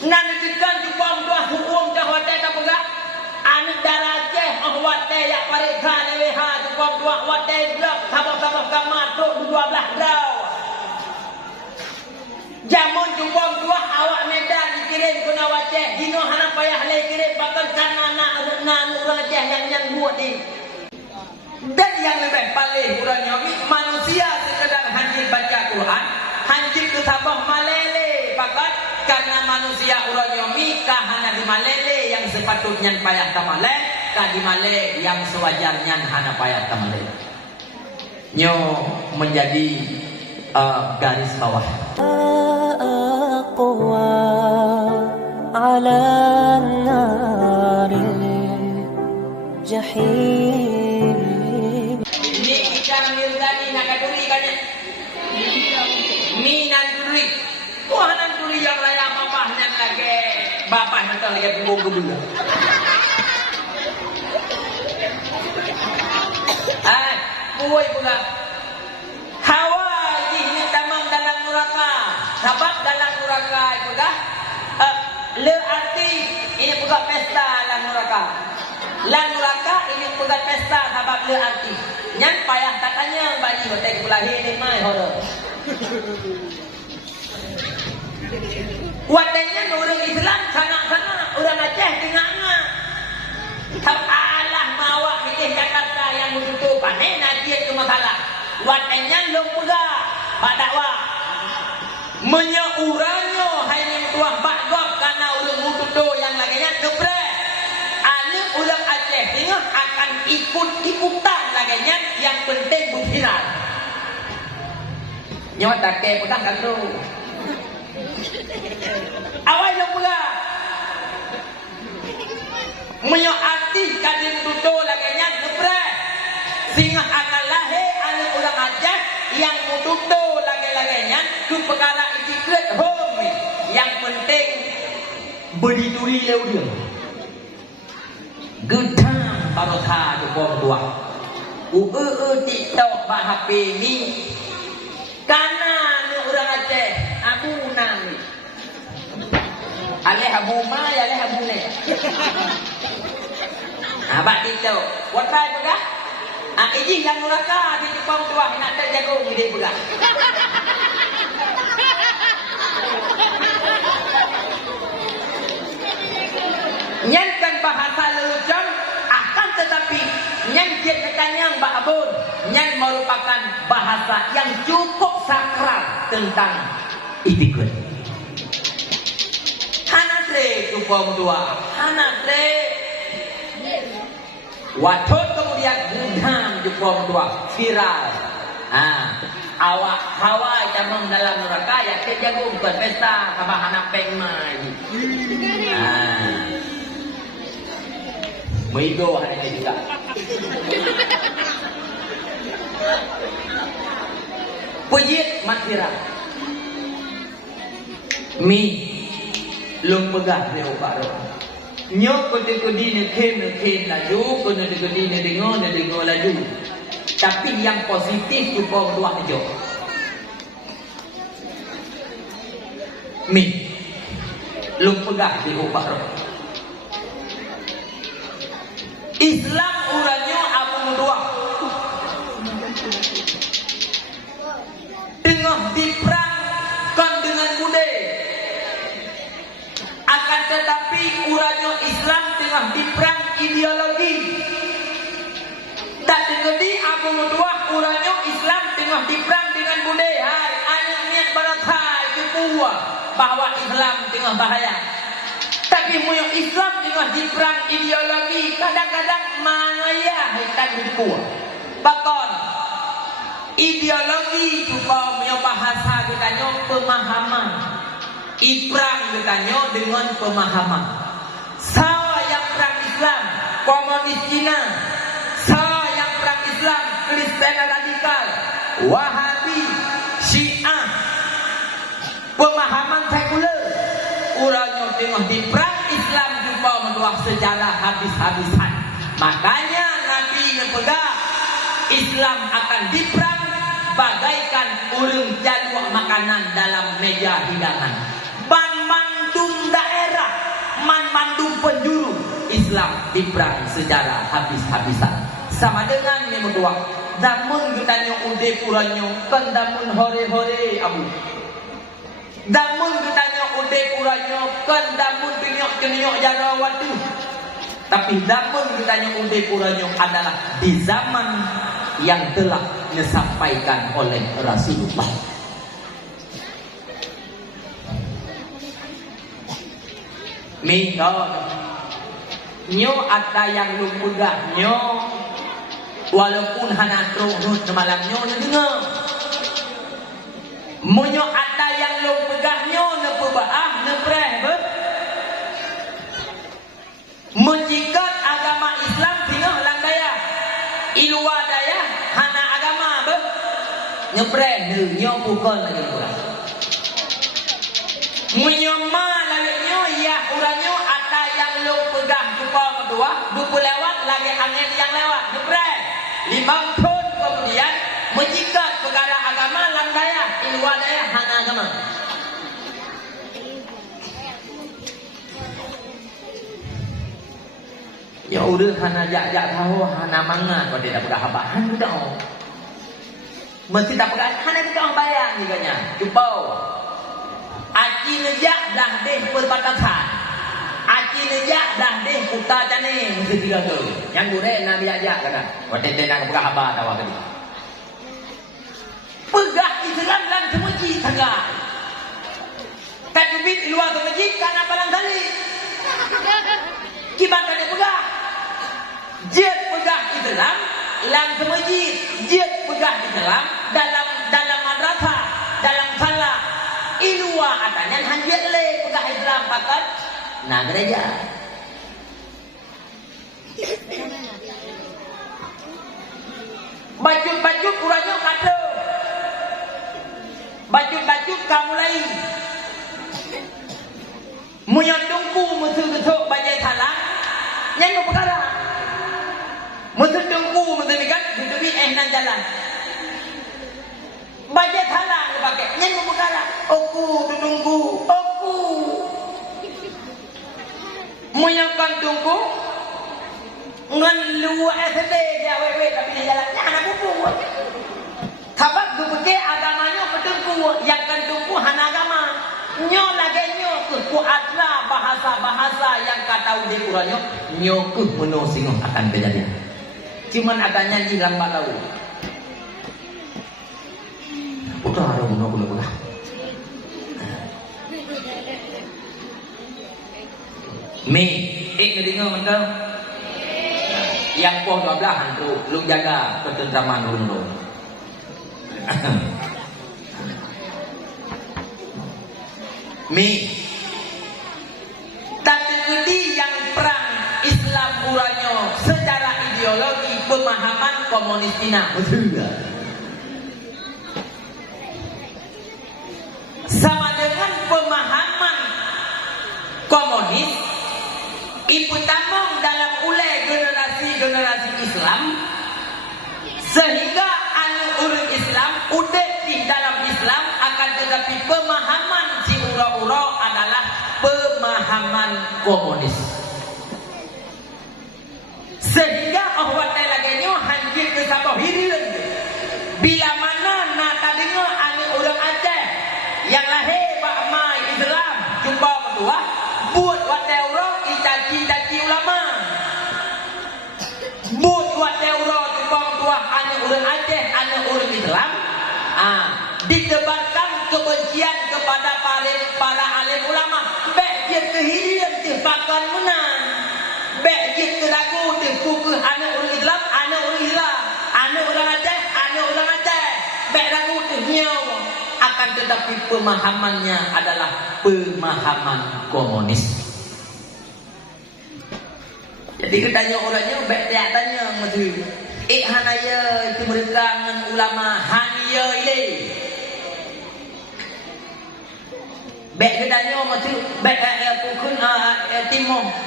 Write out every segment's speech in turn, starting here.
Nantikan jumpa tuah hukum jahwate tak pegak. Anak darajah ahwate yak parikha leha jumpa tuah wate blok sabah-sabah kamatuk 12 dau. Jamun jumpa tuah awak medan dikirim ke nawaceh. Dino hana payah le kirim bakal kana nak urajah yang buat ni. Dan yang lebih paling kurangnya manusia sekedar hanya baca Quran, hanya ke sabah malele pakat karena manusia urangnya kah hanya di malele yang sepatutnya payah tamale, kah di male yang sewajarnya hanya payah tamale. Nyo menjadi garis bawah. Aqwa ala naril jahim. Nakaduri kan ya? Minan duri. Wah nan duri yang layak bapaknya lagi. Bapaknya tak lagi pembungku bunda. Buai pula. Hawa ini tamam dalam neraka. Sebab dalam neraka itu dah. Le arti ini bukan pesta dalam neraka. Dalam neraka ini bukan pesta sebab le arti. Yang payah katanya bagi hotel kelahi ni mai horo. Watanya orang Islam sana-sana orang Aceh tengahnya. Kalau Allah mawa milih Jakarta yang menutup panen nanti itu masalah. Watanya long pega pak dakwah. Menyaurannya hanya tuah bakgop karena orang menutup yang laginya kebre. Anak orang Aceh tengah akan ikut-ikutan laginya yang penting berviral. Nyawa tak ke petang kan tu. Awal yang pula menyoati kadin tutu laginya kebre. Sehingga akan lahir anak orang Aceh yang mututu lagi-laginya tu perkara itikret home. Yang penting berdiri dia. Gedang barokah tu bom tua. TikTok bah HP ni. Kana ni orang Aceh, Abu Nami. Aleh Abu Mai, aleh Abu Ne. Abak TikTok. Watai pegah? Iji yang neraka di bom tua nak terjagung dia pegah. Nyankan bahasa lelucon akan tetapi nyankiat katanya Mbak Abun yang merupakan bahasa yang cukup sakral tentang itikun. Hanatre tupom dua, hanatre watot kemudian gudang tupom dua viral. Awak Hawa jamang dalam neraka ya kejagung bukan pesta kabahana pengmai. Meido hari ini juga. Pujit matkira. Mi lung pegah ni oparo. Nyok kodi ne kem laju, kodi ne dengo laju. Tapi yang positif tu kau dua aja. Mi lung pegah di oparo. Islam urangnya Abu Dua tengah diperangkan dengan mudah. Akan tetapi urangnya Islam tengah diperang ideologi. Tak terjadi Abu Dua urangnya Islam tengah diperang dengan mudah. Hai anak niat barakah itu kuat bahwa Islam tengah bahaya. Tapi muyo Islam tengah diperang ideologi kadang-kadang mangaya hitam hidup. Bahkan ideologi juga muyo bahasa katanya pemahaman. Iprang katanya dengan pemahaman. Saya yang perang Islam komunis Cina, saya yang perang Islam Kristen radikal, Wahabi, Syiah, pemahaman sekuler. Urangnya tengah diperang Islam juga menduak sejarah habis-habisan. Makanya Nabi pegang Islam akan diperang bagaikan urung jaluk makanan dalam meja hidangan. Ban mantung daerah penjuru Islam diperang sejarah habis-habisan. Sama dengan ni berdua. Damun getanya ude puranyo kan damun hore-hore abu. Damun getanya ude puranyo kan damun kenyok-kenyok jaga waktu. Tapi damun getanya ude puranyo adalah di zaman yang telah disampaikan oleh Rasulullah. Minggu nyo ada yang lu pegang nyo walaupun hana terus malam nyo dengar munyo ada yang lu pegang nyo ne pebaah ne preh be menjikat agama Islam tinggal lang daya ilua daya hana agama be nyepreh ne nyo pukul lagi kurang munyo ma lawenyo ya uranyo ada yang lu pegang cupa kedua dupu lewat lagi angin yang lewat nyepreh 5 tahun kemudian menjikat perkara agama lang daya ilua daya hana agama ya udah hana jak tahu hana mangan kalau tidak pegang habahan udah mesti tak pegang hana pegang bayang jikanya cupa aci nejak dah deh perbatasan aci nejak dah deh kuta jane mesti tiga tu yang gure nak bijak kata waktu dia nak pegang habar tahu tadi pegah Islam dan semuji tegak takbir luar tu masjid karena barangkali kiban dia pegah jet pegah Islam lan semuji jet pegah Islam dalam madrasah dalam salah ilua adanya hanjat le pegah Islam pakat nah gereja baju kurangnya kata baju kamu lain munyandungku musuh getuk bajai salah yang perkara musuh dengku musuh mikat hidupi nan jalan bajai salah pakai yang perkara aku dudungku aku munyangkan tungku ngan luar SD dia wewe tapi dia jalan anak buku kabak dubuke agamanya pedengku yang kan tungku hana agama nyo lagi nyo ku adla bahasa yang kata udah kurangnya nyo ku meno singoh akan kejadian cuman adanya di lambat lalu udah ada meno Mi, ngedengar mentang yang poh 12 tu lu jaga ketentraman lu. Mi, tapi kudi yang perang Islam uranyo secara ideologi pemahaman komunis Cina betul tak? Sama dengan pemahaman komunis ibu tamong dalam ulai generasi Islam sehingga anu urang Islam udah di dalam Islam akan tetapi pemahaman si ura-ura adalah pemahaman komunis sehingga ahwatnya lagi nyo hancur ke sabah hirin bila mana nak dengar anu urang Aceh yang lahir bakmai Islam jumpa berdua buat wadah orang icaci ulama buat wadah orang jumpa berdua anak orang Aceh anak orang Islam ditebarkan kebencian kepada para alim ulama baik dia kehidupan terpakan menang baik dia keragu terpukul anak orang Islam anak orang Aceh baik ragu ternyawa akan tetapi pemahamannya adalah pemahaman komunis. Jadi ketanya orangnya baik dia tanya macam hanaya itu mereka dengan ulama hanya ile. Baik ketanya macam baik pukul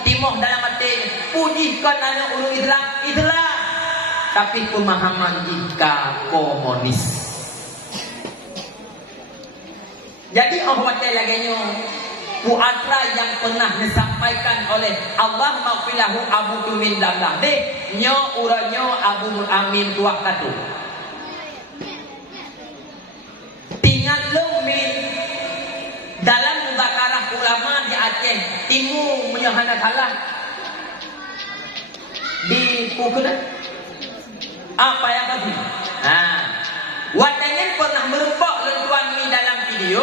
timoh dalam arti pujikan anak orang Islam tapi pemahaman jika komunis. Jadi awak lagi nyo Puatra yang pernah disampaikan oleh Allah maghfilahu Abu Tumin Damlah deh nyo uranyo Abu Amin tuak katu tinggal min dalam muzakarah ulama di Aceh timu menyahana kalah di Pukul apa yang tadi wadanya pernah merempok lentuan mi dalam video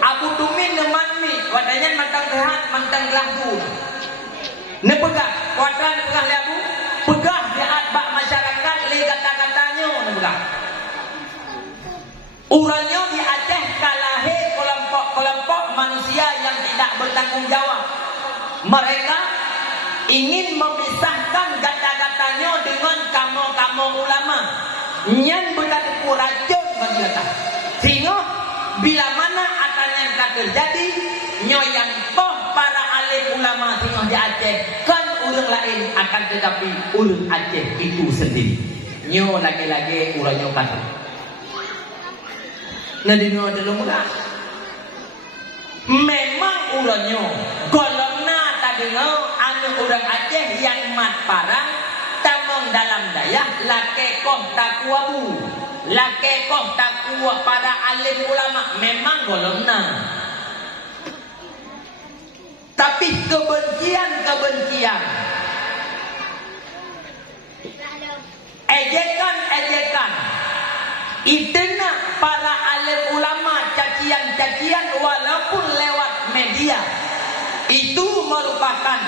Abu Tumin neman mi wadanya mantang sehat mantang lagu ne pegah kuadran pegah lagu pegah di adbak masyarakat le kata-katanya ne pegah uranyo di Aceh kalahe kelompok-kelompok manusia yang tidak bertanggung jawab mereka ingin memisahkan kata-katanya dengan kamu-kamu ulama nyan berlaku racun bagi kita sehingga bila mana akan yang terjadi nyoyang toh para alim ulama sehingga di Aceh kan orang lain akan tetapi orang Aceh itu sendiri nyo lagi-lagi uranyo kata nadino dalam mudah memang uranyo golongna tadino anu orang Aceh yang mat parang tamong dalam daya lakekoh takwabu lakekoh takwa pada alim ulama memang golongna tapi kebencian ejekan itena para alim ulama cacian walaupun lewat media itu merupakan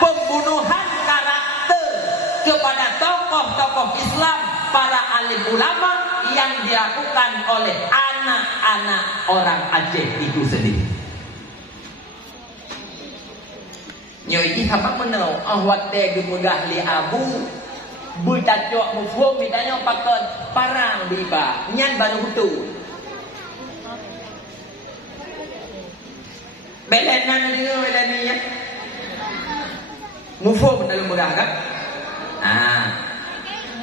pembunuhan karakter kepada tokoh-tokoh Islam para alim ulama yang dilakukan oleh anak-anak orang Aceh itu sendiri. Nyoi apa menau ahwat teh gemegah li abu butacok mufum mitanya pakon parang biba nyan baru hutu belenan dengan belaninya mufum dalam mudah kan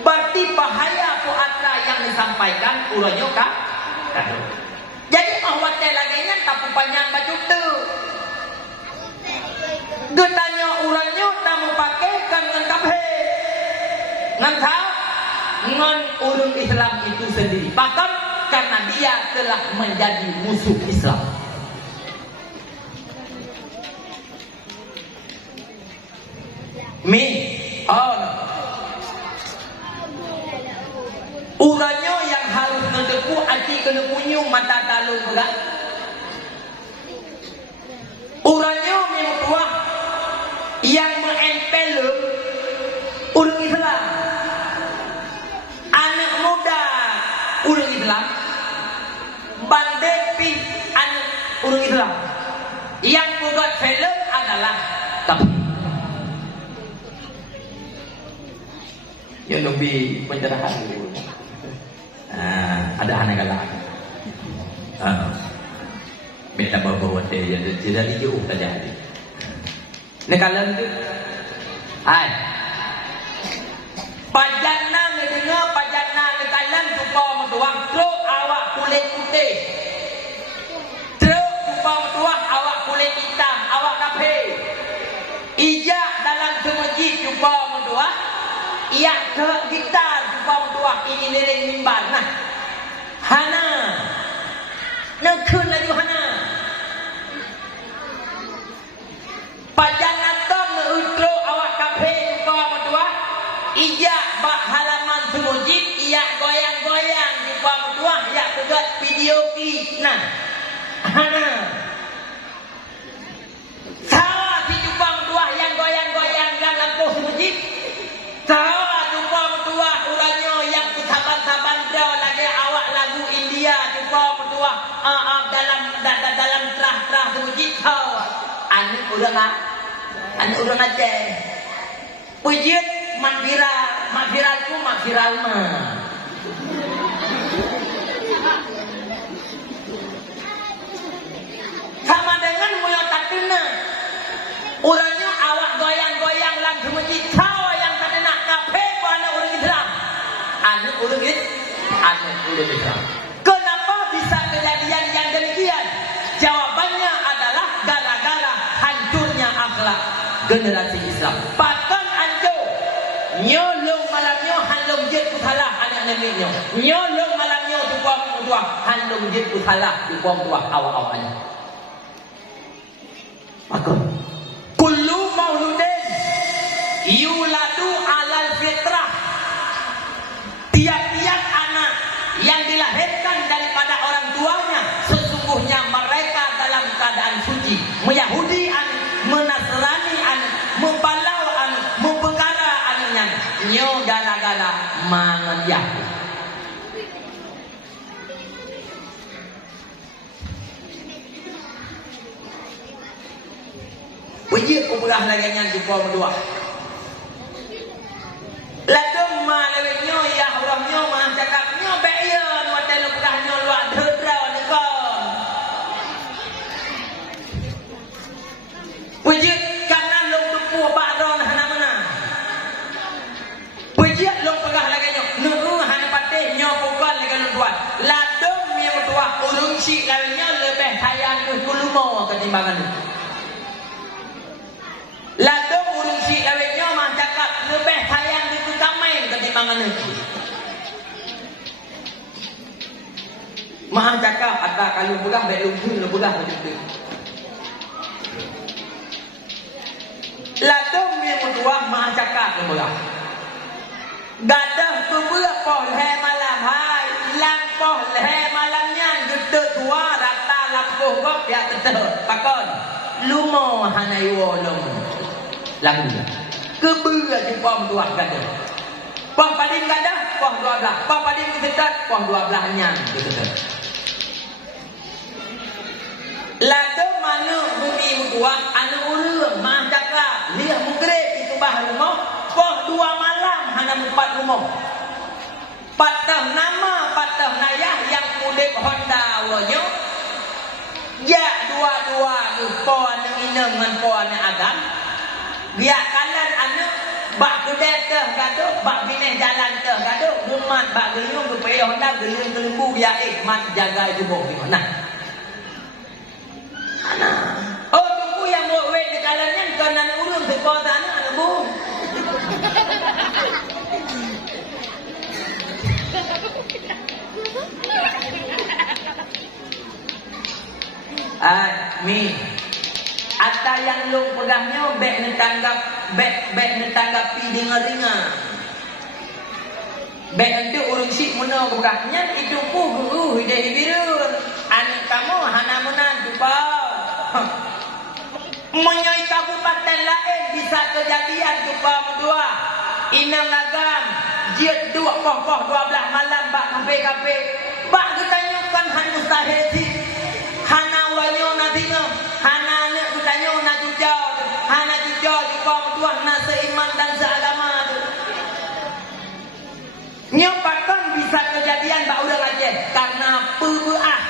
berarti bahaya puatra yang disampaikan uranyo kah jadi ahwat teh lagi nyan tapi panjang baju tu getanya uranyo tamu pakai kan ngengkap ngengkap ngan urung Islam itu sendiri bahkan karena dia telah menjadi musuh Islam uranyo yang harus ngedepu hati kena punyu mata talung berat uranyo membuah yang menempel urung Islam anak muda urung Islam bandepi anak urung Islam yang membuat film adalah tapi yang lebih pencerahan dulu. Ada anak galak. Minta bawa teh yang tidak dijauh terjadi. Nekalan tu, pajana ngedengar pajana nekalan tu kau mentuang truk awak kulit putih, truk kau mentuang awak kulit hitam, awak kafe, ijak dalam semajid tu kau mentuang. Ia ke gitar bang tua ini lereng mimbar nah hana nak kun lagi hana pajangan tom na utro awak kafe bang tua ija bak halaman semujid ia goyang-goyang di bang tua ia pegat video klip nah hana salah si bang tua yang goyang-goyang dalam lampu semujid salah uranyo yang saban-saban draw lagi awak lagu India cuba berdua dalam terah-terah semujid kau anu urang Aceh pujit mak viralku mak viral mah sama dengan muyotat tuna uranyo awak goyang-goyang lang semujid kau yang tak nak kafe pada orang Islam anak orang Islam. Kenapa bisa kejadian yang demikian? Jawabannya adalah gara-gara generasi Islam. Pakan anjo nyolong malamnya halong jet putalah anak nabi nyo. Nyolong malamnya tu kuam tua halong jet putalah tu kuam tua awak-awaknya. Pakan kullu mauludin yuladu alal fitrah. Tiap-tiap anak yang dilahirkan daripada orang tuanya sesungguhnya mereka dalam keadaan suci. Yahudi menasrani membalau membegara anaknya nyo gara-gara mangan Yahudi. Puji kubrah lagi yang jumpa berdua. Ladum ma lewetnya ya orangnya mah cakapnya beyan wate lukrahnya luak dedra ni kon. Puji kanan long tupu bakron hana mana. Puji long pegah lagi nyo. Nu hana patih nyo pukul lagi long tuan. Ladum mi tua ulung si lawenya lebih hayang ke kulumo ketimbangan ni. Ladum ulung si lawenya mah cakap lebih hayang ketimbangan itu. Maha cakap atau kalau pegah baik lumpuh lu pegah macam tu. Ladum yang tua maha cakap lu pegah. Gadah kebuak poh leher malam hai lampoh leher malamnya gede tua rata lampuh kok ya tetep pakon lumo hanai wolong lagu kebuak jumpa tua gadah. Poh padin gadah, poh 12. Poh padin kesedat, poh 12-nya kesedat. Lado mana bumi mutua, anu urung, mah cakap, liah mukrib itu bah rumah, poh 2 malam, hana 4 rumah. Patah nama, patah nayah yang mudik Honda awalnya. Ya dua-dua tu, poh anu ina dengan poh anu agam. Biar kanan anu, bak kedai ke gaduh, bak bineh jalan ke gaduh, rumah bak gelung supaya Honda gelung kelembu ya mat jaga jubuk di mana. Oh tunggu yang buat wet di kalannya kerana urung di kota sana ada bu. Mi Ata yang lu pegahnya bek netanggap bek netanggapi dengan ringan. Bek itu urung si muna pegahnya itu guru hidai birun. Anak kamu hana menan tupau. Menyai kabupaten lain bisa kejadian tupau berdua. Inang agam jiat 2 poh 12 malam bak kape. Bak ketanyakan han mustahil si. Hana uranyo nantinya. Hana anak ketanyo na tujau. Hana tujau tupau berdua na seiman dan seagama tu. Nyopakan bisa kejadian bak urang Aceh karena pebeah.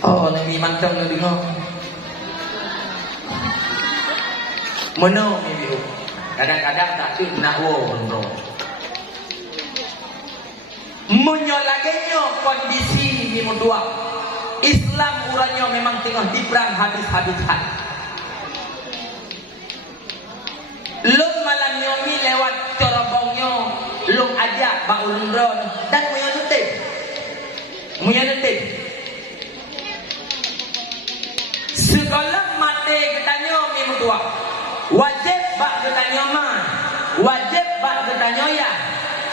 Oh, Nabi mantap lu dengar. Meno ni dia. Kadang-kadang tak tu nak bro. Menyolagenya kondisi ni mudua. Islam urangnya memang tengah diperang habis-habisan. Lung malam nyomi lewat corobongnya, lung ajak bak ulundron dan muyanutik. Segala mati ketanya mi mutua. Wajib bak ketanya man. Wajib bak ketanya ya.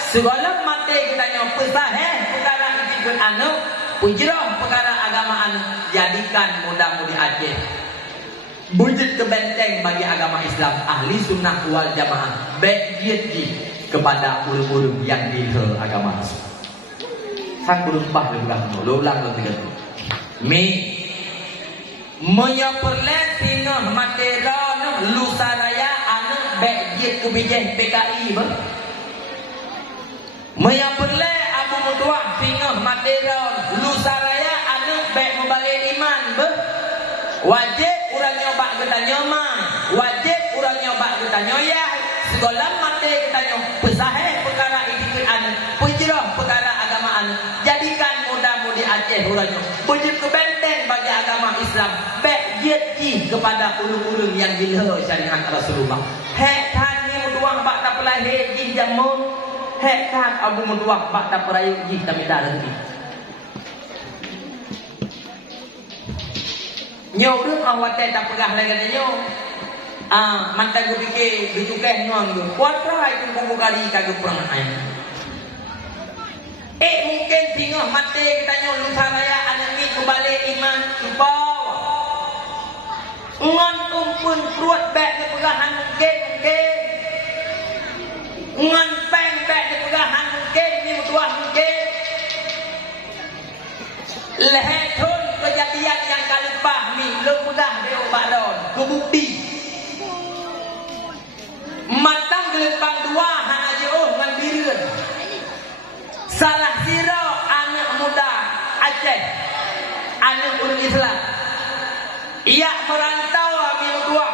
Segala mati ketanya pesah perkara ikut anu, pujrah perkara agama anu jadikan mudah-mudi Aceh. Wujud kebenteng bagi agama Islam ahli sunnah wal jamaah bejiti kepada ulum-ulum yang dihel agama Islam. Sang ulum bah ulang mi menyaperlet tingah matera lusa raya anu bejit kubijeh PKI ba. Menyaperlet abu mutua tingah matera lusa raya anu bek membalik iman ba. Wajib urang nyoba kita nyoman, wajib urang nyoba kita nyoyah. Segala mati kita nyom pesahe perkara ikut anu, pujrah perkara agama Wajah urangnya Bejib ke benteng bagi agama Islam. Bek jeti kepada ulung-ulung yang gila syariat Rasulullah. Hek kan ni muduang bak tak pelahir jih jamun. Hek kan abu muduang bak tak perayu jih tak minta lagi. Nyo rước awak tak pegah lagi nyo. Mantan gue fikir bertukar ngon gue. Kuat rai tu buku kali kagak perang ayam. Mungkin tinggal mati kita nyo lusa raya anak ni kembali iman supaya ngon kumpul perut bek ke pegahan mungkin ngon peng bek ke pegahan mungkin ni tuah mungkin leher thun kejadian yang kali pahmi lu pegah dia badon kebukti matang gelepang dua hana jauh ngan birun salah siro anak muda Aceh anak urut Islam ia merantau ambil dua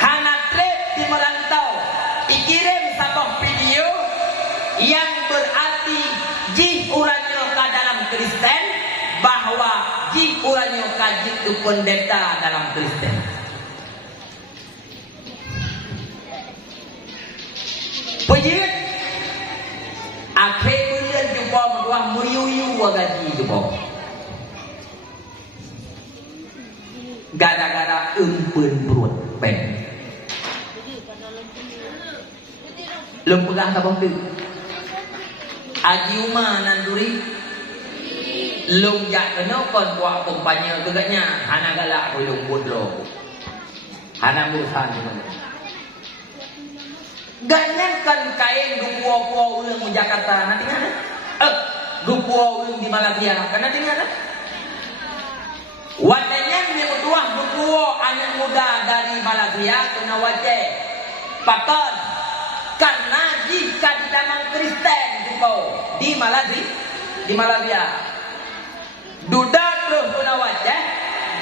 hana trip di merantau dikirim sabah video yang berarti jih uranyo ke dalam Kristen bahwa jih uranyo kaji ke pendeta dalam Kristen. Pejit akhir bulan jumpa berdua muyuyu wagaji jumpa gara-gara empun perut pen lempegah sabang tu ajiuma nanduri lungjak kena kon buat kompanya tegaknya hana galak ulung bodro hana murhan ganyankan kain gupua-pua ulang di Jakarta nanti kan? Gupua ulang di Malaysia kan nanti kan? Wadanya ni bertuah gupua anak muda dari Malaysia kena wajah pakar karena jika di dalam Kristen gupau di Malaysia duda terus kena wajah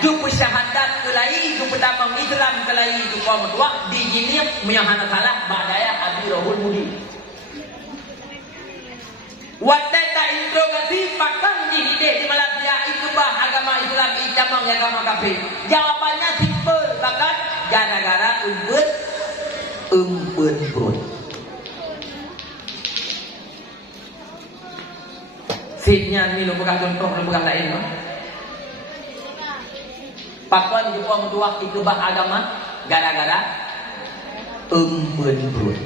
jumpa syahadat kelai, jumpa tamang Islam kelai, jumpa bertuah di jinir menyahana salah badaya Abi Rahul Mudi. Wadata interogasi pakang di Malaysia ikubah agama Islam icamang agama kafir. Jawabannya simple bahkan gara-gara umpun perut. Fitnya ni lu bukan contoh, lu bukan lain no? Pakuan jumpa menduak ikubah agama gara-gara umpun perut.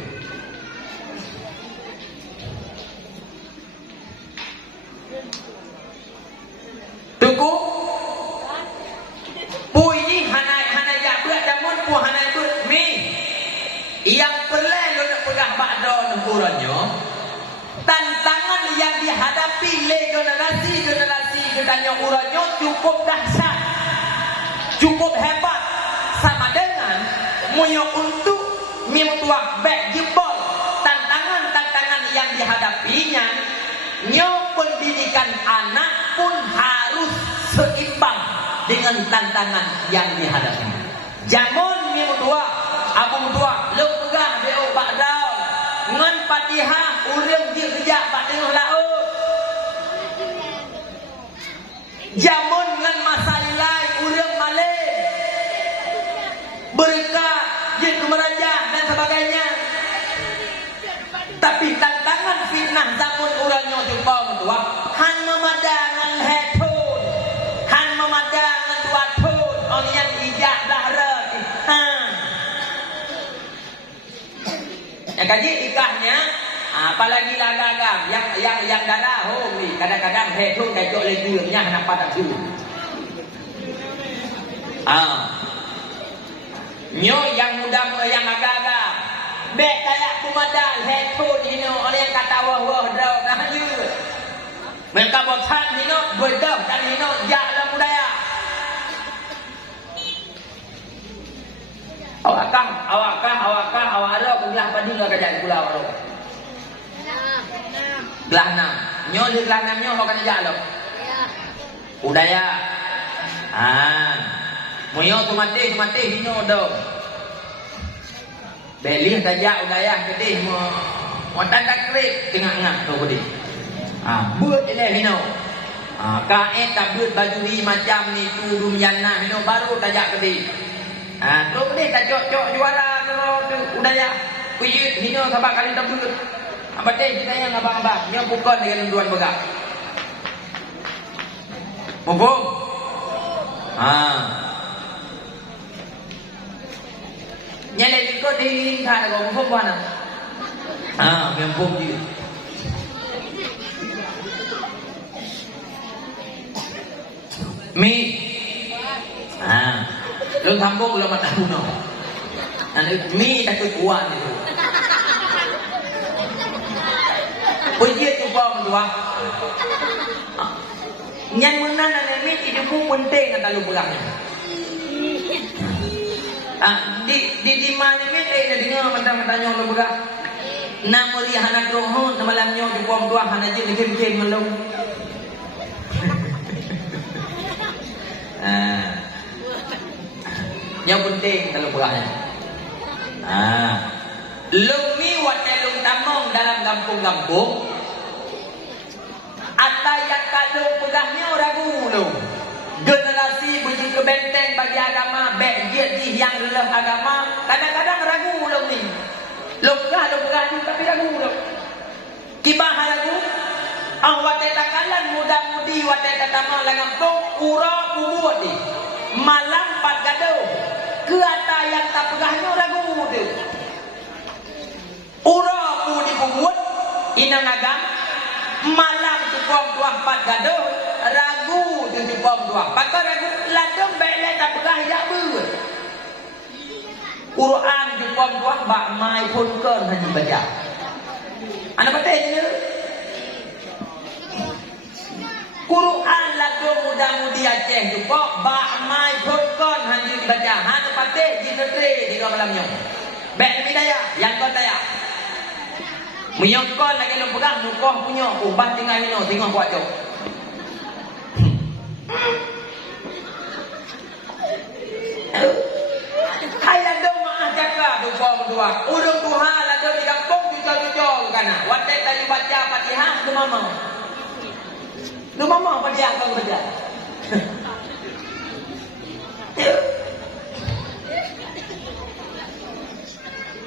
Tuku pui ni hanai ya berat jamun pu hanai berat mi yang perlu lo nak pegang bakdo ukurannya tantangan yang dihadapi le generasi kedanya urannya cukup dahsyat, cukup hebat sama dengan munyo untuk mimtuak bek jebol tantangan yang dihadapinya nyo pendidikan anak pun harus seimbang dengan tantangan yang dihadapi. Jamun mimtuak abu mutuak lu pegah deo bakdao ngan Fatihah urang dia kerja pak tengah laut. Jamun ngan masailai urang malay berkat jin kemerajah dan sebagainya. Tapi tantangan fitnah zaman urangnya jumpa mutuak han memadangan hetun han memadangan dua tun orang yang ijak dahra yang kaji ikahnya apalagi lagagam yang darah ni kadang-kadang hetun kacok ledirnya nampak tak dulu nyo yang muda yang agak-agak bek kayak kumadal hetun ini orang yang kata wah draw dah je mereka bosan ini berdam dan ini jalan budaya awakah awak lo kuliah padi enggak kerja di pulau lo gelah 6 nyo di gelah 6 nyo mau kan jalan budaya moyo tu mati nyo dong beli saja udaya jadi mau tanda krip tengah-tengah tu budi buat ele hino Kain tabut baju ni macam ni tu rumyana minum baru tajak kedi. Tu kedi tak cok juara kalau tu udaya. Kuyut hino sabak kali tabut. Abate kita yang abang-abang, yang bukan dengan tuan begak. Mumpung. Nyalai ikut di thai của mumpung mana? Mumpung dia. Mi. Lu sambung lu mata bunuh. Mi takut kuat itu. Pujian tu kau mendua. Yang mana nak mi hidupku penting kata lu berang. Di mana mi dengar mentang-mentang nyong lu berang. Nama dia anak rohon malam nyong di pom dua hana je kem-kem melong. Yang penting kalau berangnya. Lumi watelung tamong dalam kampung-kampung. Ada yang kalau pegahnya ragu lu. Generasi baju ke benteng bagi agama, beg di yang dalam agama, kadang-kadang ragu lu ni. Lu pegah ni tapi ragu lu. Tiba ragu, watel takalan muda-mudi watel tamong dalam kampung ura bubuat ni. Malam 4 gaduh. Ke ada yang tak pegahnya ragu tu. Ura pu dibuat inang agam malam tu pom 24 gaduh ragu tu pom 24 pakar ragu ladem belai tak pegah jak ber Quran tu pom 2 bak mai pun kan haji baca ana paten ni Quran lagu muda-mudi Aceh tu pok bak mai pun kan haji baca ana paten di negeri di malamnya bek bidaya yang kau tanya menyokong lagi lu pegang nukoh punya ubah tinggal hino tengok buat jauh. Hai ada maah jaga tu bom dua. Urung Tuhan ada di kampung tujuh-tujuh kana. Watek tadi baca Fatihah tu mama. Tu mama baca kau baca.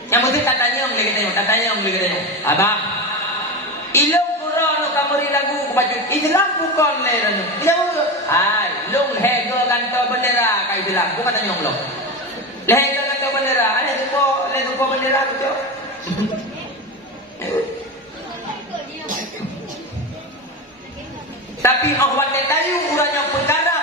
Yang mesti tak tanya orang lagi tengok. Abang, ilung Quran lu kamari lagu baju Islam bukan le nu. Dia ai, lung hege kantor bendera kai Islam, bukan tanya orang. Hege kantor bendera, ada tu bendera tu. Tapi awak tahu urangnya perkara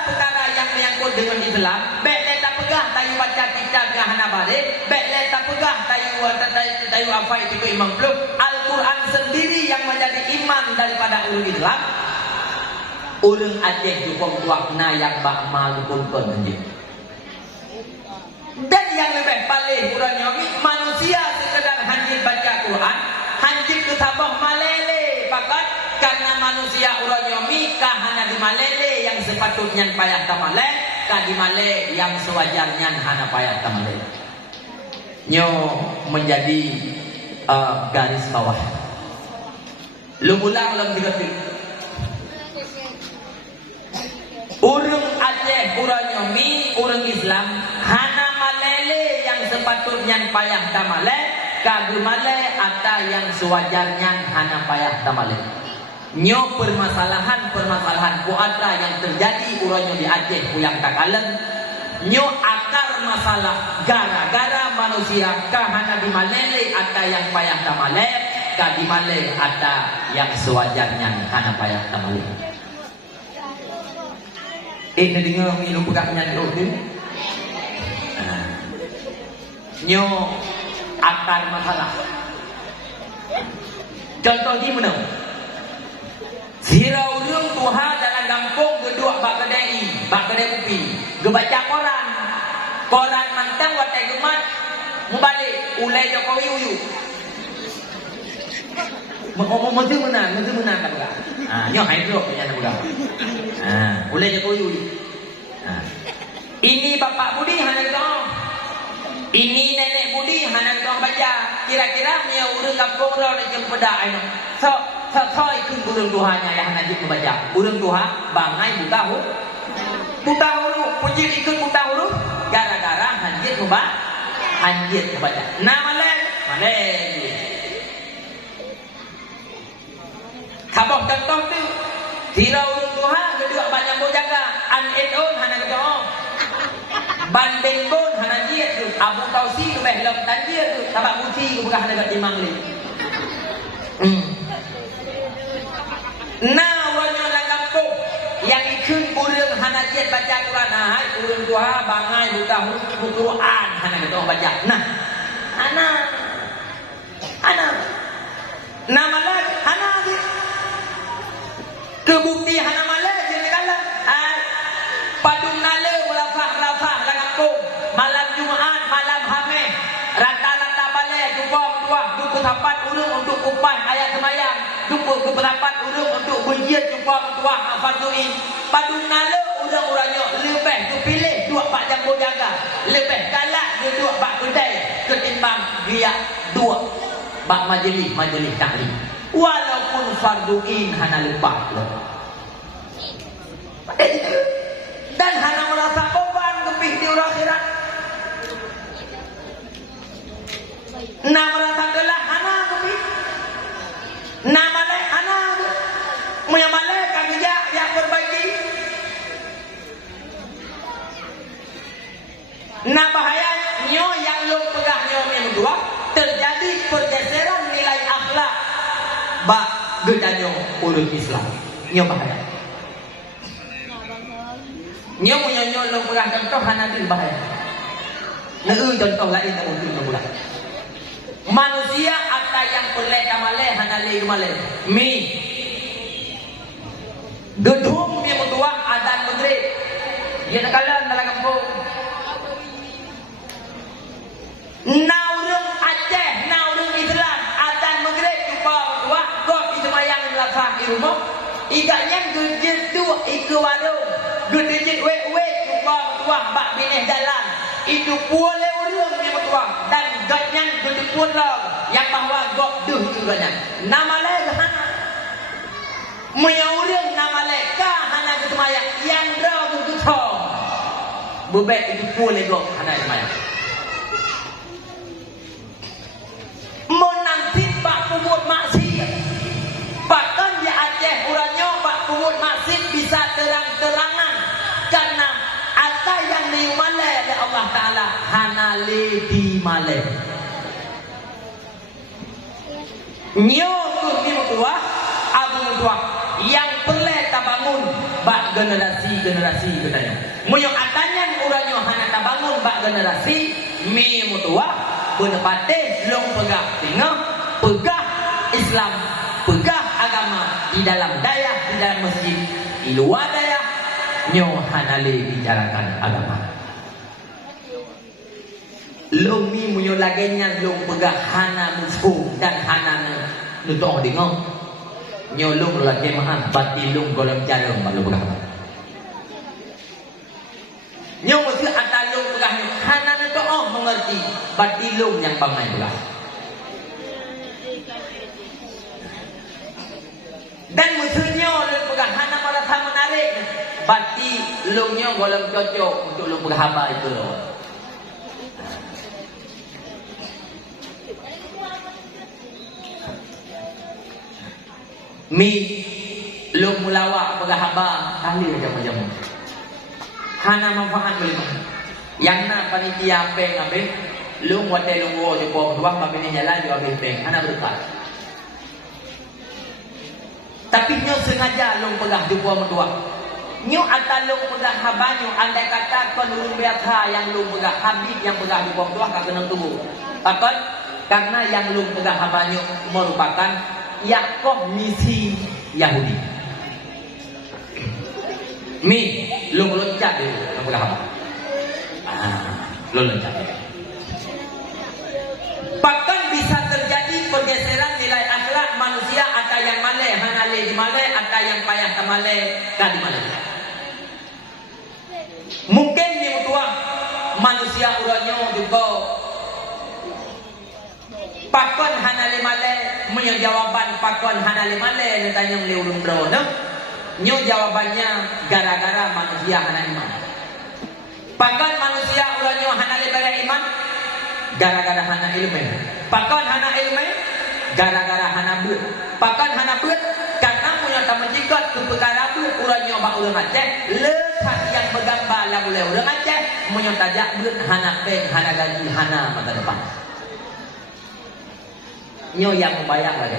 yang menyangkut dengan Islam, baik tak pegah tayu baca kitab Hana balik, baik tak pegah tayu apa itu ke Imam Plum. Al-Quran sendiri yang menjadi iman daripada ulul Islam. Urang Aceh juga wakna yang bak malu pun sendiri. Dan yang lebih paling urangnya manusia sekedar hanya baca Quran, hanya ketabah malele pakat karena manusia urangnya kahana di malele yang sepatutnya payah tamale, ka di male yang sewajarnya hana payah tamale. Nyo menjadi garis bawah. Lu ulang dalam 3 detik. Urang Aceh urangnya urang Islam hana malele yang sepatutnya payah tamale, ka di male ada yang sewajarnya hana payah tamale. Nyo permasalahan ku ada yang terjadi urangnya di Aceh yang takalan. Nyo akar masalah gara-gara manusia kahana di malele ada yang payah tamale, ka di male ada yang sewajarnya hana payah tamale. Dengar milu pegangnya tu. Nyo akar masalah. Contoh di mana? Sirau urang Tuhan dalam kampung gedua bak kedai kopi. Gebaca koran mantang watai gemat mubalik ulai Jokowi uyu. Mesti menang kan bukan? Nyo hai blok punya bukan? Ulai Jokowi uyu. Ini Bapak Budi hana dong. Ini Nenek Budi hana dong baca. Kira-kira punya urang kampung ro nak jempeda aino. So thoi kun urang Tuhanya yang najib membaca. Urang Tuha bangai buta huruf. Buta huruf, pujil ikut buta huruf gara-gara hanjit membaca. Nah malek. Kabok contoh tu tira urang Tuha kedua banyak bojaga an on hana kedua. Ban benbon hana dia tu Abu Tausi tu beh lam tan dia tu tabak buti ku bekah dekat timang ni. Nah orang yang kampung yang ikut urang hana dia baca Quran hai urang Tuha bangai buta huruf Quran hana kedua baca. Nah ana nama lagi hana ni kebukti hana malah jadi kala padung nale melafah la kampung malam Jumaat malam Khamis rata-rata balik jumpa dua duku tapat urung untuk kupas ayat semayang duku keberapa urung untuk berjiat jumpa dua farduin padung nale urang-urangnya lebih tu pilih dua pak jambu jaga lebih galak dua pak kedai ketimbang dia dua bak majlis taklim walaupun farduin hana lepas dan hana merasa beban kepih di akhirat na merasa gelah hana kepih na malai hana punya malaikat kerja yang berbagi na bahaya nyo yang lu pegah nyo yang dua terjadi pergeseran nilai akhlak bak gedanyo ulun Islam nyo bahaya nyo punya nyo lu pegah contoh hana din bahaya contoh lain tak mungkin pula manusia ada yang pelai tamale hana le gemale mi gedung dia mutuah adan menteri dia nakalan dalam kampung naurung Aceh, naurung Islam, adan maghrib jumpa berdua, kau semayang melafah di rumah, igaknya gede tu iku warung, gede wek jumpa berdua, bak bineh jalan, itu boleh urung ni berdua, dan gaknya gede pulau, yang bahawa gok duh itu gaknya, nama leh hana, menyurung nama leh kah hana kesemayang, yang draw tu thong, bebek itu boleh gok hana semayang. Menanti bak pemut maksiat bahkan di Aceh urangnya bak pemut maksiat bisa terang-terangan karena ada yang dimale oleh Allah Ta'ala hanale dimale nyo tuh ni mutua abu mutua yang perle tabangun bak generasi katanya munyo adanya urangnya hana tabangun bak generasi mi mutua penepatih long pegah tinggal pegah Islam pegah agama di dalam daya di dalam masjid di luar daya nyo hanale bicarakan agama long mi munyo lagenya long pegah hana musuh dan hana nutuh dengar nyo long lagi maaf bati long golong jarum malu pegah nyo mesti atalung pegah hana nutuh mengerti batilung yang bangai belah dan musuhnya oleh pegang hana merasa menarik batilungnya golong cocok untuk lu pegang haba itu loh mi lu mulawak pegang haba kali macam-macam hana manfaat boleh yang na panitia peng abe lung wate lung wo je pom tuang ba bini jalan jo abe peng ana berkat tapi nyo sengaja lung pegah jumpa mentua nyo ata lung pegah habanyo andai kata kon lung biasa yang lung pegah habib yang pegah jumpa mentua ka kena tubuh takkan karena yang lung pegah habanyo merupakan yakoh misi Yahudi mi lung loncat dulu lung pegah habanyo bahkan bisa terjadi pergeseran nilai akhlak manusia ada yang male hanale di male ada yang payah tamale kali male mungkin di mutua manusia urangnya juga bahkan hanale male Punya jawaban pakon hana limale tanya liurung bro no. Nyo jawabannya gara-gara manusia hana iman. Pakon manusia ulanyo hana limale iman gara-gara hana ilmu. Pakon hana ilmu gara-gara hana beut. Pakon hana beut karena punya tamu jikot tu perkara beut ulanyo bak ulang Aceh lekat yang bergambar lagu le ulang Aceh punya tajak beut hana peng hana gaji hana mata depan. Nyo yang membayang lagi.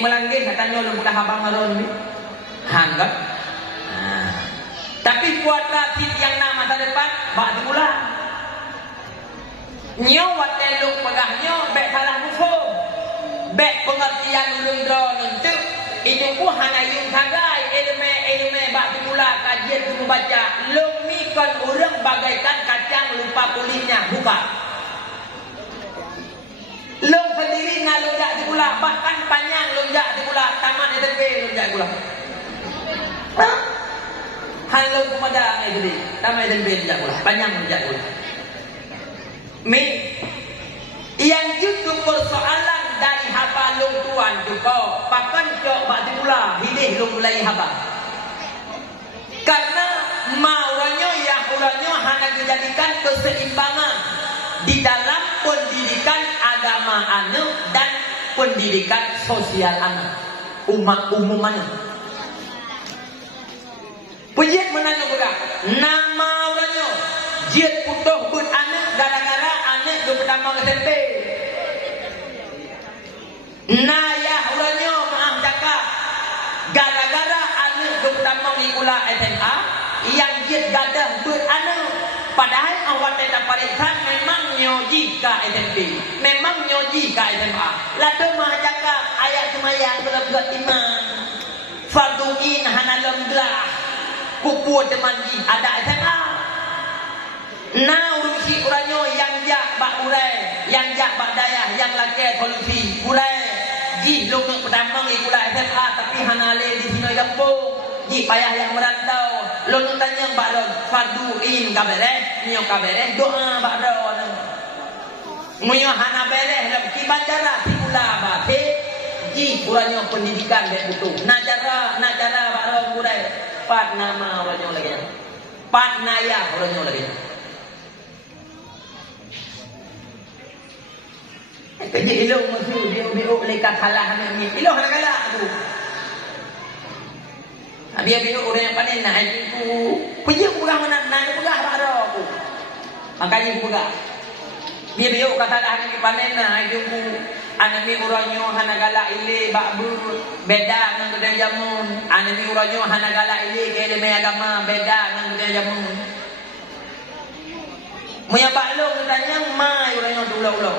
Melanggeng katanya lu bukan habang maron ni. Hanggap. Tapi kuatlah tit yang nama masa depan bak pula. Nyo wat elok pegahnya bek salah musuh. Bek pengertian ulun do nentu itu ku hana yung tagai ilmu bak pula kajian tu baca. Lu mi kon urang bagaikan kacang lupa kulitnya buka. Long sendiri na lonjak di pula, bahkan panjang lonjak di pula, taman SMP lonjak di pula. Halo kepada ini, taman SMP lonjak pula, panjang lonjak di pula. Yang justru persoalan dari haba long tuan juga, bahkan jok bak di pula, hidih long mulai haba. Karena mauranyo yang uranyo hanya dijadikan keseimbangan di dalam pendidikan agama anak dan pendidikan sosial anak umat umum anak. Pujian menanya juga nama orangnya jiat putuh bud anak gara-gara anak tu pertama SMP. Nayah orangnya maaf cakap gara-gara anak tu pertama ngikula SMA yang jiat gadah bud anak. Padahal awak tetap parisan memang nyoji ke SMP, memang nyoji ke SMA. Lalu mah cakap ayat semayang berbuat iman. Farduin hana lembelah, kupu teman di ada SMA. Nah urusi uranyo yang jak bak urai, yang jak bak dayah, yang laki solusi urai. Ji lomeng pertama ikula SMA tapi hana le di sini kampung. Ji payah yang merantau. Lalu tanya baron farduin kabere, nyo kabere doa baron. Munyo hana bere lam kibacara tikula bate. Ji uranyo pendidikan dek butuh. Najara baron burai. Pat nama uranyo lagi. Pat naya uranyo lagi. Jadi ilmu mesti dia lekat kalah ni. Ilmu kalah tu. Biar orang yang panen nak aku pergi aku pegang mana nak pegang apa aku. Makanya aku pegang. Biar kata dah ni panen nak aku anak ni orangnya hana galak ile bakbu beda dengan budaya jamun. Anak ni orangnya hana galak ile ke ilmu agama beda dengan budaya jamun. Muya baklong tanya mai orangnya ulau-ulau.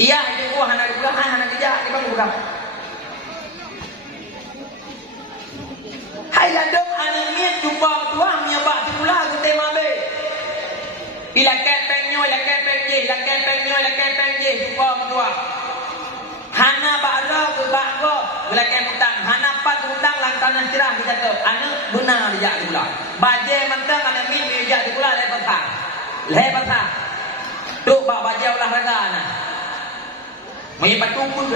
Iya itu hana pegang hana kerja di bang pegang. Hai ladong anangnya jumpa tuang yang bak pula ke tema be. Ila kepengnya jumpa tuang. Hana bakra ke bakro bila kemutang. Hana pat hutang lantanan cerah kita tu. Anak benar dia pula. Baje mentang anak min dia pula lepas tak. Tu bak baje olahraga nah. Mai patu pun.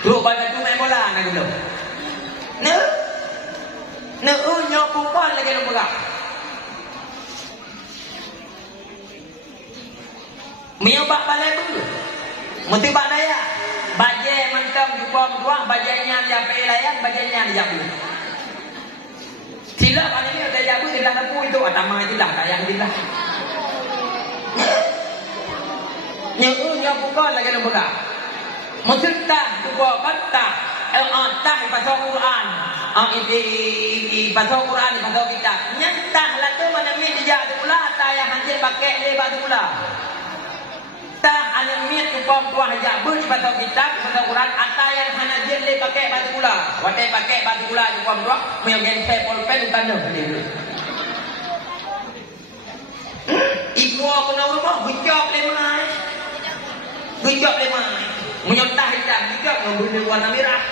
Tu bak tu main bola nak dulu. Nyo pupon lagi lu pegang. Mio bak balai dulu. Mesti bak daya. Baje mentang jupom tuang bajenya dia pelayan bajenya dia jabu. Sila pada ni ada jabu dia dah itu atama itu dah kaya dia. Nyo pupon lagi lu pegang. Mesti tak pupon kata tah pasal Quran, pasal Quran pasal kitab. Nyentah lah tu mana mi dia pula tayah hancur pakai lebat pula. Tah anak mi tu pom tuah aja ber pasal kitab pasal Quran atayah hana jelle pakai batu pula. Watai pakai batu pula tu pom tuah mi gen saya polpen tanda dia. Ibu aku nak rumah hujab lemai. Hujab lemai. Menyentah hitam hijab dengan warna merah.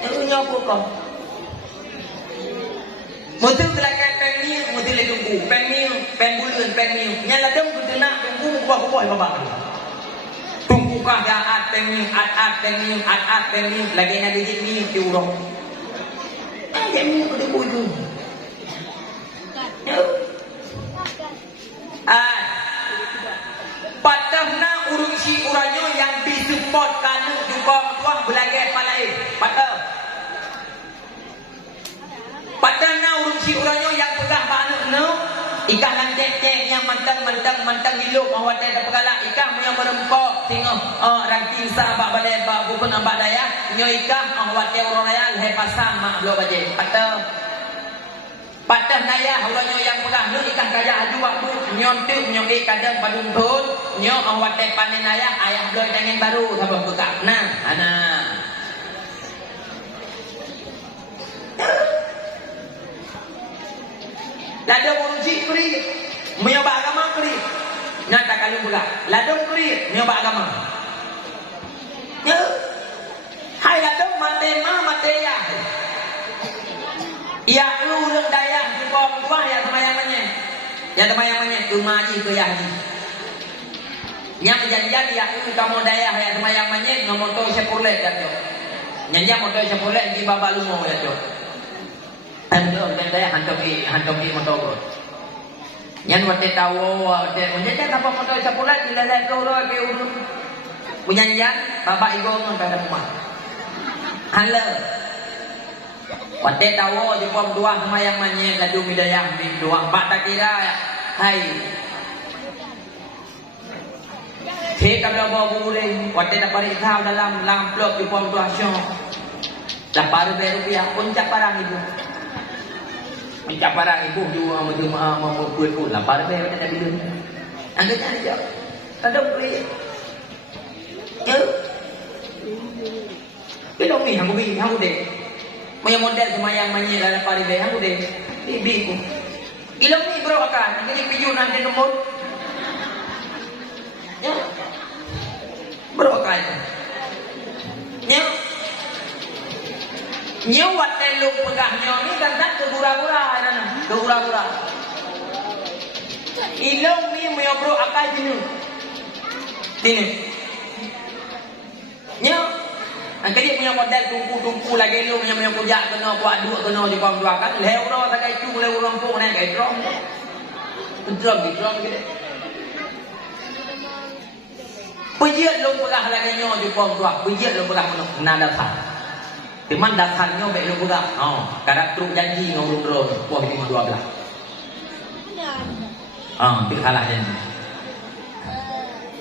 Itu nyapu kau. Mesti kelakar pengi mi mesti le tunggu pen bulan pen mi nya la dem ku nak tunggu ku boy babak tunggu kah ya at pen mi at pen mi lagi na digit mi diurong ya mi ku dibuju patahna urung si uranyo yang disupport kanu dukong tuang belagai palai patahna urung si uranyo yang pegah banu no ikan lantek yang mantang hilup awak ada pegala ikan yang merempok tengok ranting sahabat balai bukan abad daya nyo ikan awak ada orang raya lepas pasang mak belum baje patah naya uranyo yang pegah no ikan kaya haju waktu nyontek nyongi kadang padun tun nyo awak ada panen ayah belum dengan baru sahabat pegah nah anak ladang urusi kri menyoba agama kri nyata kalau pula ladang kri menyoba agama ya hai ladang materia ya urang daya di bawah ya temayang-temayang umaji ke yahdi yang janjian ya kamu daya ya temayang-temayang ngomoto sepulet ya tuh nyanyi moto sepulet di babalumo ya tuh ando daya hantoki motogo nyan wate tawo wate menjadi apa moto sepulet di lalai koro ke urun punyanyian bapak igo ngontada rumah halo wate tawo di pom dua semayang manyet ladu midayang di dua pak tak kira hai thế cầm đầu bò bù lên quạt tên là bari thao đã làm plot di pom dua syong dah paru rupiah puncak parang ibu puncak parang ibu juga mau buat pun lah paru beru ada bilu anda cari jauh ada beli belum ni hamu deh punya model semayang manyet dalam paru beru hamu deh bibiku ilmu ni bro akan jadi pijun nanti nomor ya bro akan nyewat telung pegahnya ni kan ke gura-gura ke ilong ni mo bro akal dinu nyo ang kadi punya model tungku lagi lu punya kujak kena kuat dua kena di bawah dua kan leuro tak kai cung leuro pun naik kai drum gitu pujian lu pegah lagi nyo di bawah dua pujian lu pegah nada sah Cuman dasarnya baik lu budak. Kadang truk janji ngurung drone. Wah ini 12. Tidak kalah janji.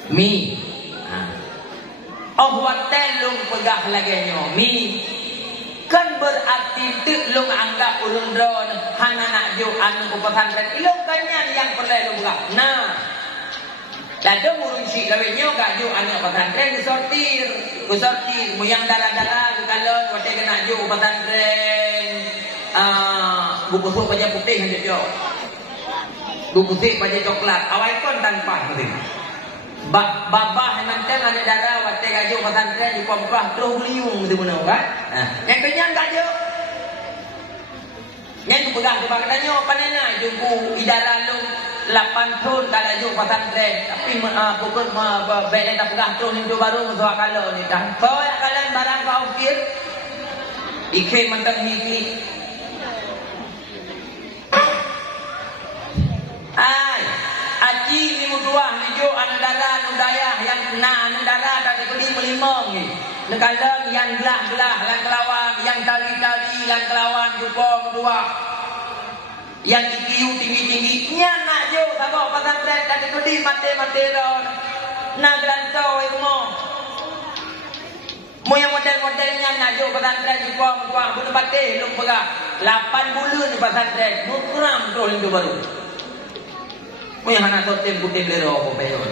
Mi. Waten lung pegah laganya. Mi. Kan berarti tik lung anggap urung drone. Hana nak jo anu pesantren. Ilung kanyan yang perlu lu budak. Nah. Lalu ngurusi lawenya gak jo anak pesantren disortir muyang darah-darah kalau waktu kena jo pesantren bubusuk baja putih aja jo bubusuk baja coklat awal kon tanpa putih babah manteng ada darah waktu gajo pesantren di pompah terus liung tu mana kan yang kenyang gak jo yang tu pegang tu katanya panena jumpu idara lu 8 tahun kalau jumpa pesantren tapi pukul beli tak pegang terus ni baru musuh kalau ni dah bawa kalian barang kau kir ikhlas mantap hiki aji ni mutuah ni jo anandara nudaya yang kena anandara tak kedi melimong ni negala yang gelah-gelah lan kelawang yang tali-tali lan kelawang jumpa mutuah yang tinggi-tinggi nya nak jo sabok pesantren tak kedi mate-mate don na grantau ilmu mo yang model-modelnya nak jo pesantren jumpa mutuah bunuh batih lu pegah 8 bulan di pesantren mukram terus itu baru mo yang anak totem putih lero apa peyon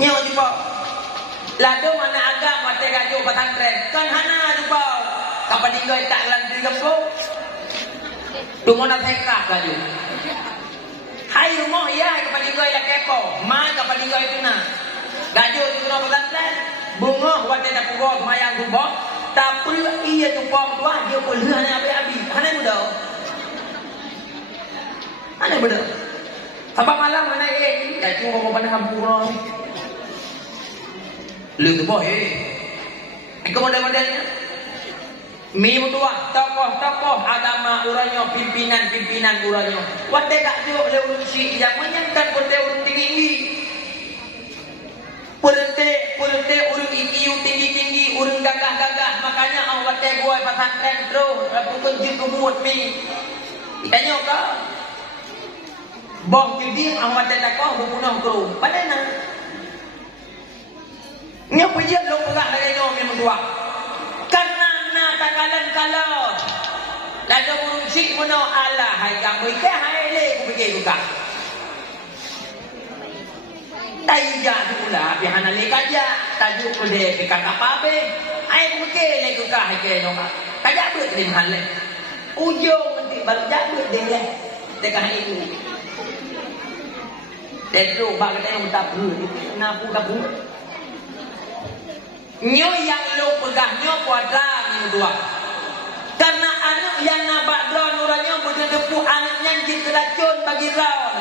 nya jumpa lado mana agak mate gajo pesantren kan hana jumpa kapan tinggal tak lantai gempo tunggu nak sekak gajo hai rumah ya kapan tinggal la kepo ma kapan tinggal itu na gajo itu na pesantren bunga wate dak pugol mayang gubok tapi ia tu pom tua dia boleh hanya habis hanya muda hanya muda sampai malam mana dah cuma mau pandang kampung orang lu tu boy ikut model-modelnya mi mutua tokoh-tokoh agama urangnya pimpinan urangnya wate gak jo le urusi yang menyangkan perte urung tinggi perte urung ikiu tinggi urung gagah makanya awak wate gua pesantren terus bukan jin kumut mi tanya ka bong jadi awak wate takoh bukunah kru padana nya pejat lo perak lagi nyo mi mutua karena na takalan kalau lalu urusi mono Allah hai kamu ke hai le ku pergi juga tayya pula pihana le kaja tajuk kode ke kakak pabe ai ku ke le ku ka hai ke no kaja ber din hale ujung nanti baru jabe din le dekat hai itu dedo ba ke tayong tabu na pu ka pu nyo yang lo pegah nyo kuadra ni dua karena anak yang nabak drone urangnya berdepu anaknya jadi racun bagi rawan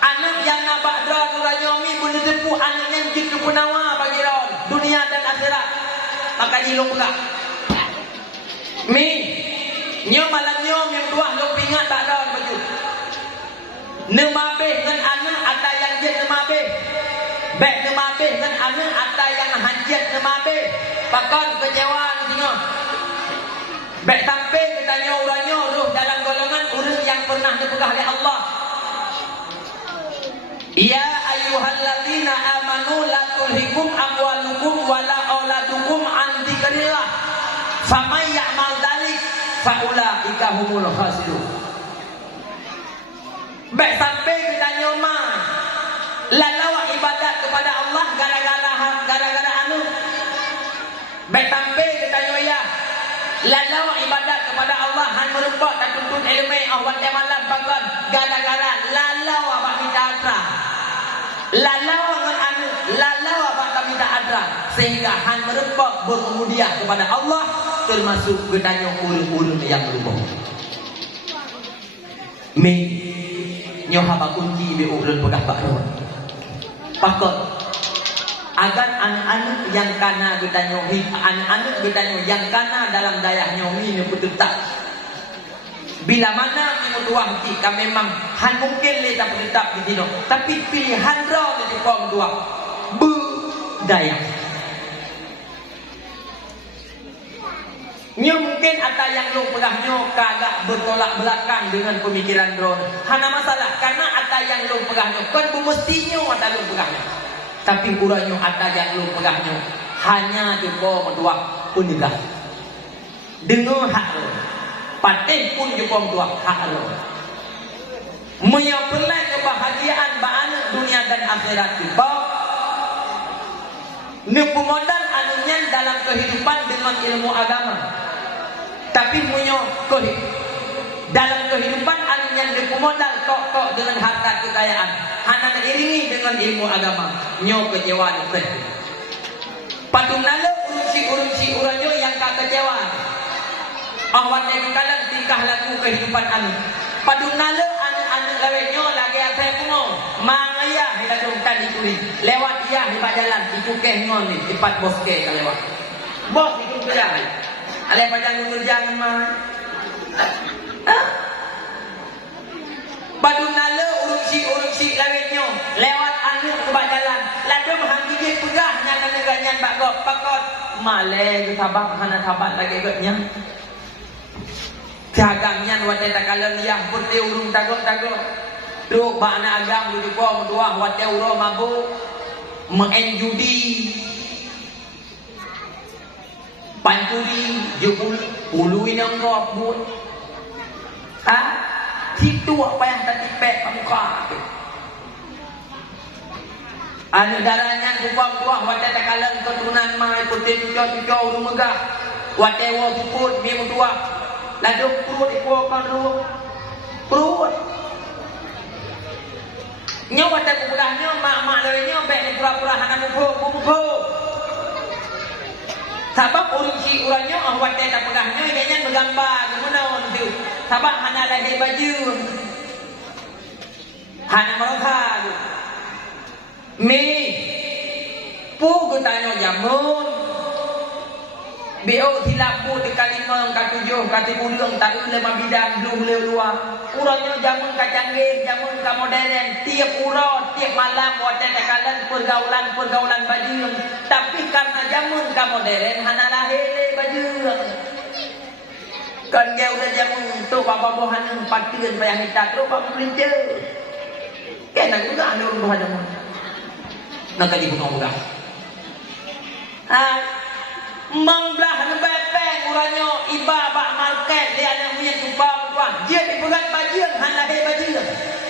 anak yang nabak drone urangnya mi berdepu anaknya jadi penawa bagi rawan dunia dan akhirat maka di lo pegah mi nyo malam nyo mi dua lo pingat tak drone baju nemabe dengan anak ada yang jadi nemabe baik nemabe dengan anak ada yang hajat nemabe pakon kejewaan tengok baik sampai ditanya orangnya ruh dalam golongan orang yang pernah dipegah oleh Allah ya ayyuhalladzina amanu la tulhikum amwalukum wala auladukum an dzikrillah faman ya'mal dzalik faulaika humul khasirun baik sampai ditanya ma lalawa ibadat kepada Allah gara-gara anu baik sampai ditanya ya lalawa ibadat kepada Allah han merupak dan tuntut ilmu awal malam bagan gara-gara lalawa bak minta adra lalawa dengan anu lalawa bak minta adra sehingga han merupak berkemudian kepada Allah termasuk gedanya urun-urun yang berubah mi nyohaba kunci be ulun pegah bakron pakot agar anak-anak yang kana kita nyohi anak-anak kita nyohi yang kana dalam dayah nyohi ni betul-betul bila mana kita tuah jika memang han mungkin le tak tetap di sini tapi pilihan roh di kaum dua budaya nyo mungkin ada yang lo pegahnya kagak bertolak belakang dengan pemikiran drone hana masalah karena ada yang lo pegahnya kan mestinya ada lo pegahnya tapi kurangnya ada yang lo pegahnya hanya juga dua penegak dengan hak lo patih pun juga dua hak lo menyapelai kebahagiaan ba'ana dunia dan akhirat kita nipu modal anunya dalam kehidupan dengan ilmu agama tapi punya dalam kehidupan anunya nipu modal tok dengan harta kekayaan hanya diiringi dengan ilmu agama nyo kecewaan padung nala urusi uranyo yang tak kecewa awak yang kalang tingkah laku kehidupan anu padung nala anak-anak lawenyo lagi asai pungo mangaya hiladungkan itu ni lewat dia di jalan itu kengon ni cepat bos ke lewat bos itu berjalan ale padang kerjaan mah padung nala urusi lawenyo lewat anu ke jalan ladum hang gigit pegah nyan neganyan bakot male sabab hana sabat lagi getnya jagangan wate takalan yang putih urung tagok duk bana agam di ko dua wate uro mabuk main judi pancuri jebul uluin yang robut situ apa yang tadi pek muka anu darahnya buah wate takalan keturunan mai putih cuco urung megah wate wo puput mi mutua lalu perut ikut kan perut nyawa tak kubulahnya mak lewenya baik pura-pura hana buku Sabab urusi urangnya awak tak pegahnya ianya bergambar kemudian tu. Sabab hana lahir baju. Hana merasa tu. Mi pu ku tanya jamun. Bio silap pu di kalima ka tujuh ka tibulang tak lima bidang belum luar. Urangnya jamun ka canggih, jamun ka modern, tiap urang, tiap malam buat tekalan pergaulan baju. Tapi karena jamun ka modern hana lahir baju. Kan dia udah jamun tu bapa-bapahan patian bayang kita terus bapa belinja. Kena juga ada orang jamun. Nak kaji bunga muda. Mangbelah lebepeng urangnya iba bak market dia ada punya tumpang tuan. Dia dipegang bajian han lahir bajian.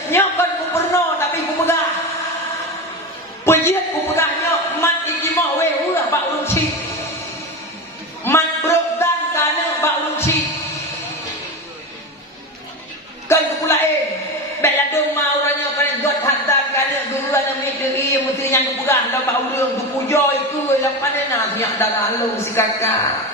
Nyokon ku pernah tapi ku pegah. Pejian ku pegahnya mat ikimah weh urah bak urung si. Mat brok dan kana bak urung si. Kan ku pula bek ladung ma urangnya kan got hantar kana guruan misteri mesti yang ku pegah dah bak urung tu pujoi ku lapan nak siap dah lalu si kakak.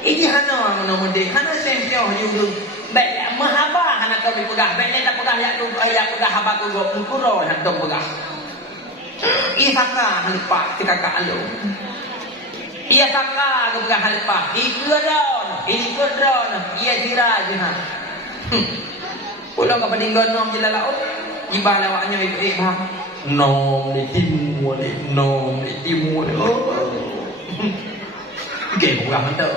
Ini hana menomode hana sempio yudung baik mahaba hana kau dipegah baik tak pegah ya tu ayah pegah haba ku go kuro hantam pegah isaka halipa si kakak alu ia saka ku pegah halipa ikudron ia diraj ha pulau ka peninggon nom jelalao ibah lawaknya ibah nom di timur game bukan betul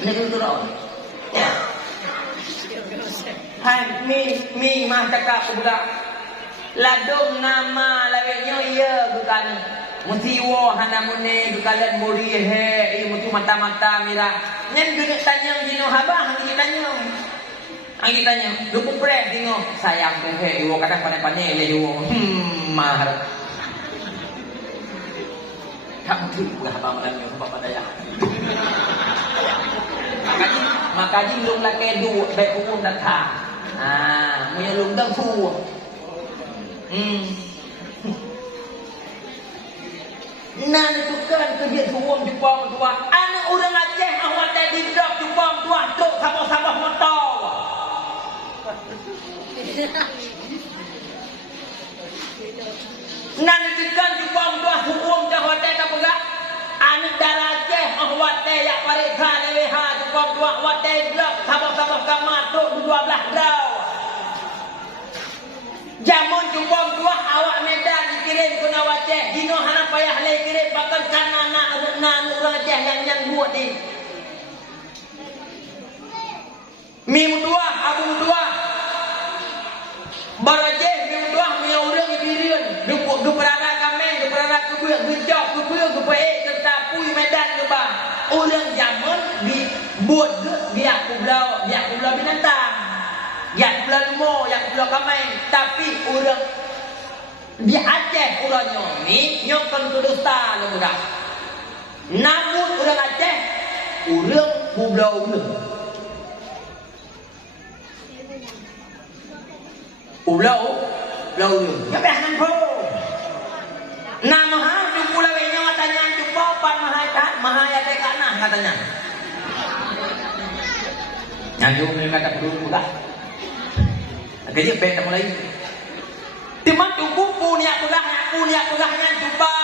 ni turun ya hai mi mah cakap budak ladung nama lawenya ia bukan musiwo hana mune bukan buri he mutu mata-mata mira nyen gede tanya jino habah hang tanya lu pupre dingo sayang he iwo kadang pane-pane le iwo mahar kamu tu bukan apa malam yang apa daya makanya lung laki du baik umum datang punya lung dang fu nah itu kan kerja suam Jepang tua anak orang Aceh awak tadi drop Jepang tua truk sabah motor nan dikan Jepang tua hukum dah hotel tak pegak anak darah Aceh awak teh yak parikha leha Jepang tua awak teh drop sabah kamar truk 12 draw jamun Jepang tua awak Medan dikirim ke Aceh dino hana payah le kirim bahkan karena anak orang Aceh yang buat ni mi mutua abu mutua barajeh mi mutua mi orang dirian dupuk berada kamen berada kebuang gejok kebuang kebaik ketapui Medan ke bang orang jamun di buat dia pulau binatang dia pulau lumo yang pulau kamen tapi orang di Aceh orangnya ni nyokon kudusta lo budak. Namun orang Aceh orang pulau ni. Pulau ni. Ya behan po. Nama ha di pulau ini katanya jumpa pan mahaya tekana katanya. Nyanyung ni kata perlu budak. Akhirnya benda mulai. Timan tubuh punya pegahnya jumpa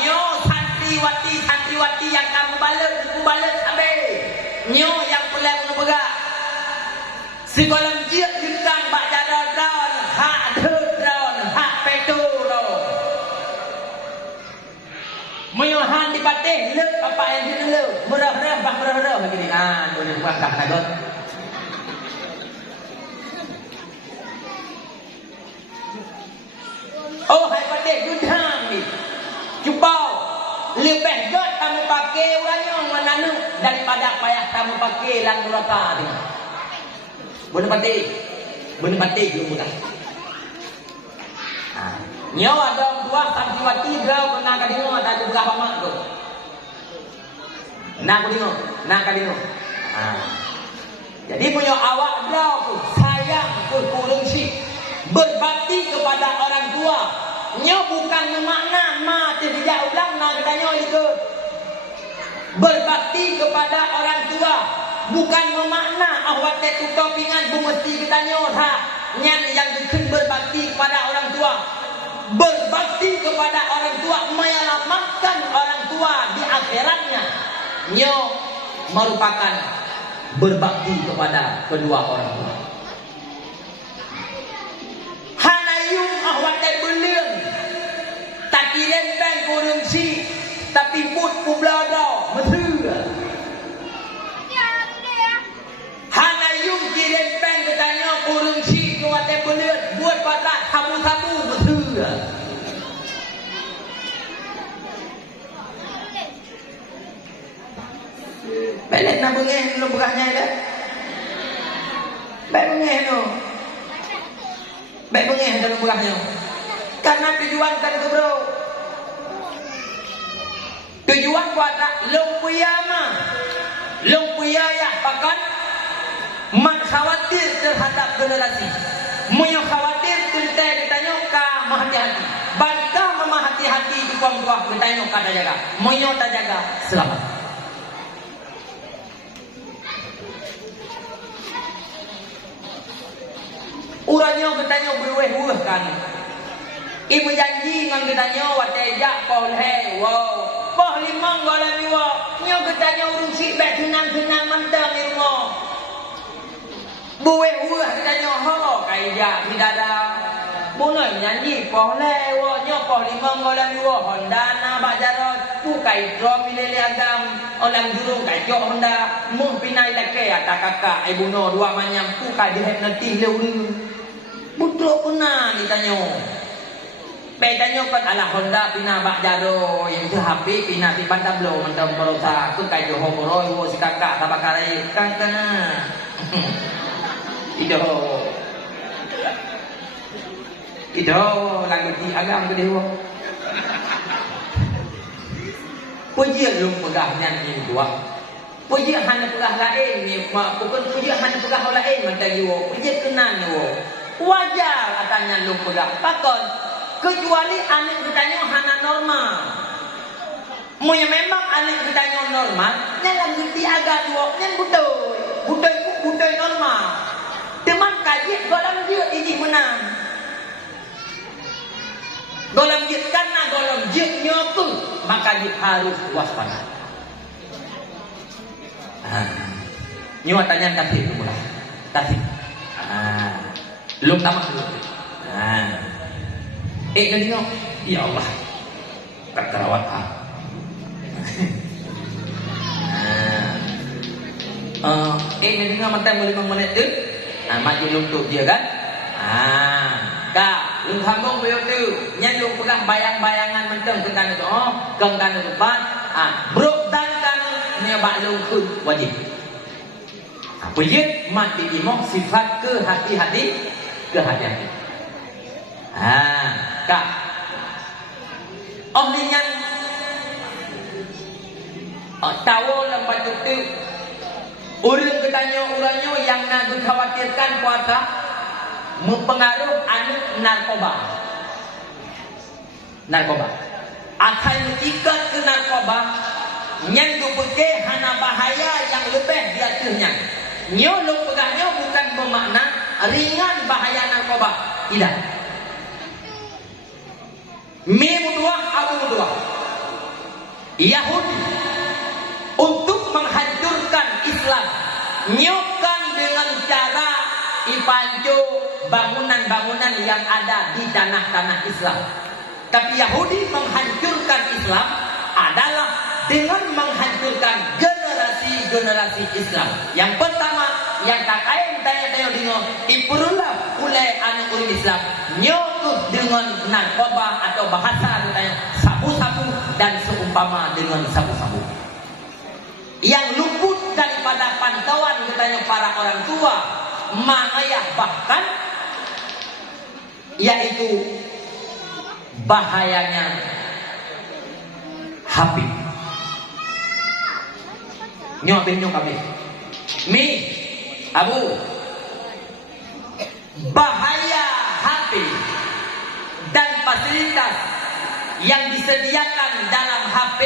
nyo santriwati yang kamu balik sampai nyo yang pulang pegah si kolam jiak jengkang bak jaran hak dron hak peturo menyohan di patih lek apa yang dulu merah begini boleh buat dah nagot. Oh hai pada gudang ni jubau lebih god kamu pakai orangnya menanu daripada payah kamu pakai lan neraka ni boleh patik dulu bukan nyawa ada dua santriwati draw kena kadino ada berapa mak tu nak kadino jadi punya awak draw tu sayang kurung si berbakti kepada orang tua nyo bukan bermakna mati tidak ulang nak kita itu. Berbakti kepada orang tua bukan bermakna awak tukar pingan mesti kita ha. Nyan yang diken berbakti kepada orang tua. Berbakti kepada orang tua menyelamatkan orang tua di akhiratnya. Nyo merupakan berbakti kepada kedua orang tua. Hanayung awak belum tak kiren bang kurungsi tapi put publado mesra. Hanayung kiren bang katanya kurungsi awak belum buat patah tabu-tabu mesra. Belek nak bengeh lu berahnya dah. Baik bengeh tu. Baik bengeh dalam berahnya. Karena tujuan kan tu bro. Tujuan buat tak lumpuya mah. Lumpuya ya pakan man khawatir terhadap generasi. Munyo khawatir tuntai ditanya ka mahati-hati. Bangka memahati-hati di kuang-kuang ditanya ka tak jaga. Munyo tak jaga selamat. Uranya bertanya berweh-weh kan. Ibu janji ngan bertanya watejak polhe wow. Poh limang golem iwa. Nyo bertanya urung si bek tunang-tunang mentang di rumah. Berweh-weh bertanya ho kaijak tidak ada. Bunoi janji polhe wo nyo poh limang golem iwa Hondana bajarot pu kai dro milele agam orang jurung kai jok Honda muh pinai leke ata kakak ibu no dua manyam pu kai dihet nanti leuru. Butuh pernah ditanya. Betanya kan ala Honda pina bak jaro yang tu HP pina di pantablo mentang perosa tu kai jo homoroi wo si kakak tabakare kan kana. Ido. Ido lagu di agam gede wo. Pujian lu pegahnya ni dua. Pujian hanya pegah lain ni bukan pujian hanya pegah lain mentang wo. Pujian kenan wo. Wajar katanya lu pegang pakon kecuali anak kitanya hana normal. Munya memang anak kitanya normal nyalang ngerti agak dua nyan butoy normal teman kaji golam dia ini menang golam dia karena golam dia nyotu maka dia harus waspada. Nyuatannya kasih itu mulai kasih belum tamat dulu. Kan tengok, ya Allah, tak terawat kan tengok matang 5 menit tu, maju luntuk dia kan. Kak, lu tanggung beliau tu, nyalung pegang bayang-bayangan mentang tentang itu, kengkan depan, brok dan kan ni abak lungkun wajib. Pujian mati imam sifat kehati-hati. Kehadiran. Kak. Ni yang tahu lepas itu orang ketanya yang nak dikhawatirkan kuasa mempengaruh anak narkoba. Akan ikat ke narkoba yang dupeke hana bahaya yang lebih diaturnya. Nyo lu pegahnya bukan bermakna ringan bahaya narkoba. Tidak. Mimudwah Abu Mudwah Yahudi untuk menghancurkan Islam nyokan dengan cara ipanjo bangunan-bangunan yang ada di tanah-tanah Islam. Tapi Yahudi menghancurkan Islam adalah dengan menghancurkan generasi Islam. Yang pertama, yang kakain tanya-tanya dengan diperlulah oleh anak orang Islam nyokuh dengan narkoba atau bahasa katanya sabu-sabu dan seumpama dengan sabu-sabu. Yang luput daripada pantauan katanya para orang tua, mangayah bahkan yaitu bahayanya HP. Nyobin kami. Mi, Abu, bahaya HP dan fasilitas yang disediakan dalam HP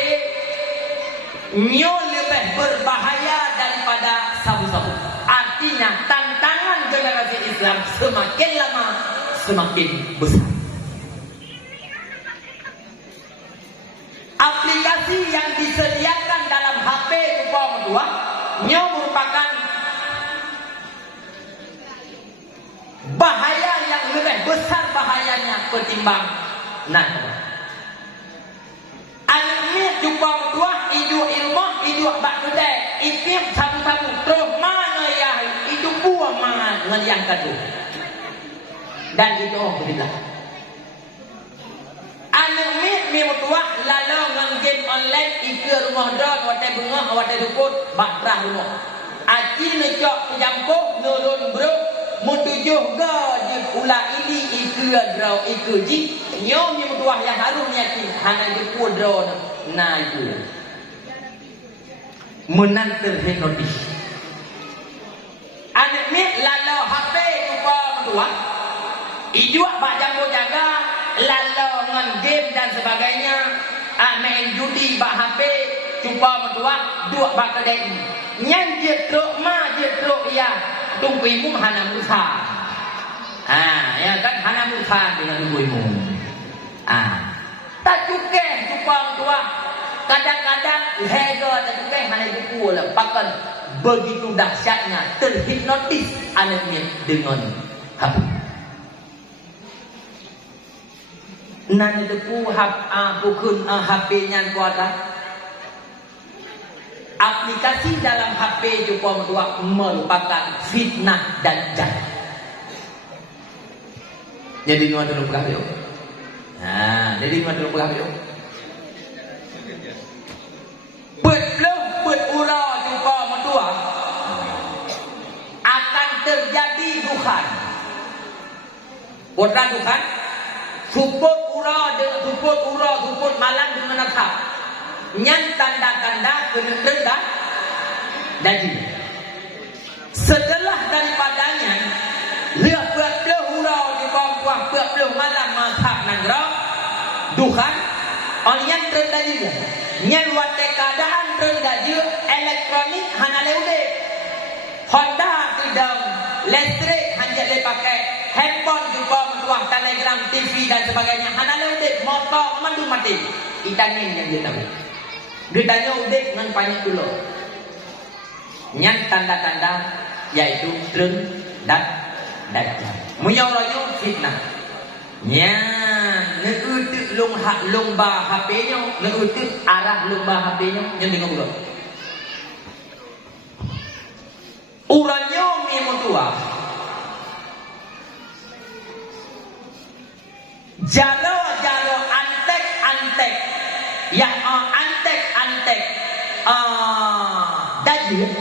nyo lebih berbahaya daripada sabu-sabu. Artinya tantangan generasi Islam semakin lama semakin besar. Aplikasi yang disediakan dalam HP umpama nyo merupakan bahaya yang lebih besar bahayanya ketimbang Anak jumpa dua hidup ilmu hidup bakudai ipim sabu-sabu terus mana ya hidup buah mana ngeliang kadu dan itu begilah anak mi tua lalu ngang game online ikut rumah don watai bunga watai dukut bakrah rumah aci necok penyampuk nurun bro mutujuh ga je pula ini ikut draw ikut ji nyom mi tua yang harus yakin hana je draw nah itu menanter hipnotis anak mi lalu HP lupa tua ijuk bak jago jaga lalu ngan game dan sebagainya main judi bak HP cuba mentua dua bak kedai nyan je truk ma je truk ya tungguimu hana musa ya kan hana musa dengan tungguimu tak cukai cuba mentua kadang-kadang hega tak cukai hana buku lah pakan begitu dahsyatnya terhipnotis anaknya dengan HP nan itu bukan HP nya kuasa aplikasi dalam HP juga merupakan fitnah dan jahat. Jadi nuan dulu berapa yo? Nah, jadi nuan dulu berapa yo? Berura juga mentua akan terjadi duhan. Bukan duhan? Support malam dengan apa? Nyan tanda-tanda rendah dan setelah daripadanya lihat belah hurau di bawah belah malam masak nangrau duhan orang rendah juga nyan wate keadaan rendah juga elektronik hanya leude Honda tidak listrik hanya pakai handphone juga mentuah telegram TV dan sebagainya hanya leude motor mandu mati itanin yang dia tahu gedanya udah dengan banyak dulu nyan tanda-tanda yaitu treng dan dajjal munyawranya fitnah nyan neutik lomba HP nya neutik arah lomba HP nya yang dengar dulu urannya memang tua jalo antek yang antek dajjal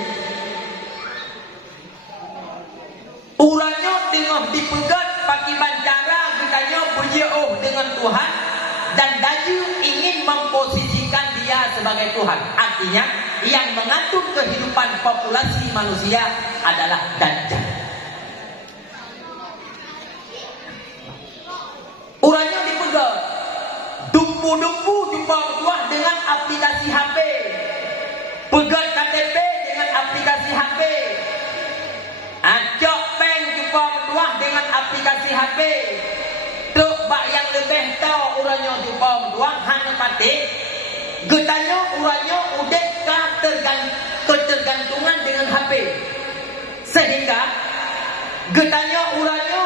urannya tengah dipegat pakai bancara katanya berjauh dengan Tuhan dan dajjal ingin memposisikan dia sebagai Tuhan artinya yang mengatur kehidupan populasi manusia adalah dajjal urannya dipegat dumpu jumpa tuah dengan aplikasi HP pegat KTP dengan aplikasi HP acok peng jumpa tuah dengan aplikasi HP truk bak yang lebih tahu urannya jumpa tuah hanya patik getanya urannya udah ketergantungan dengan HP sehingga getanya urannya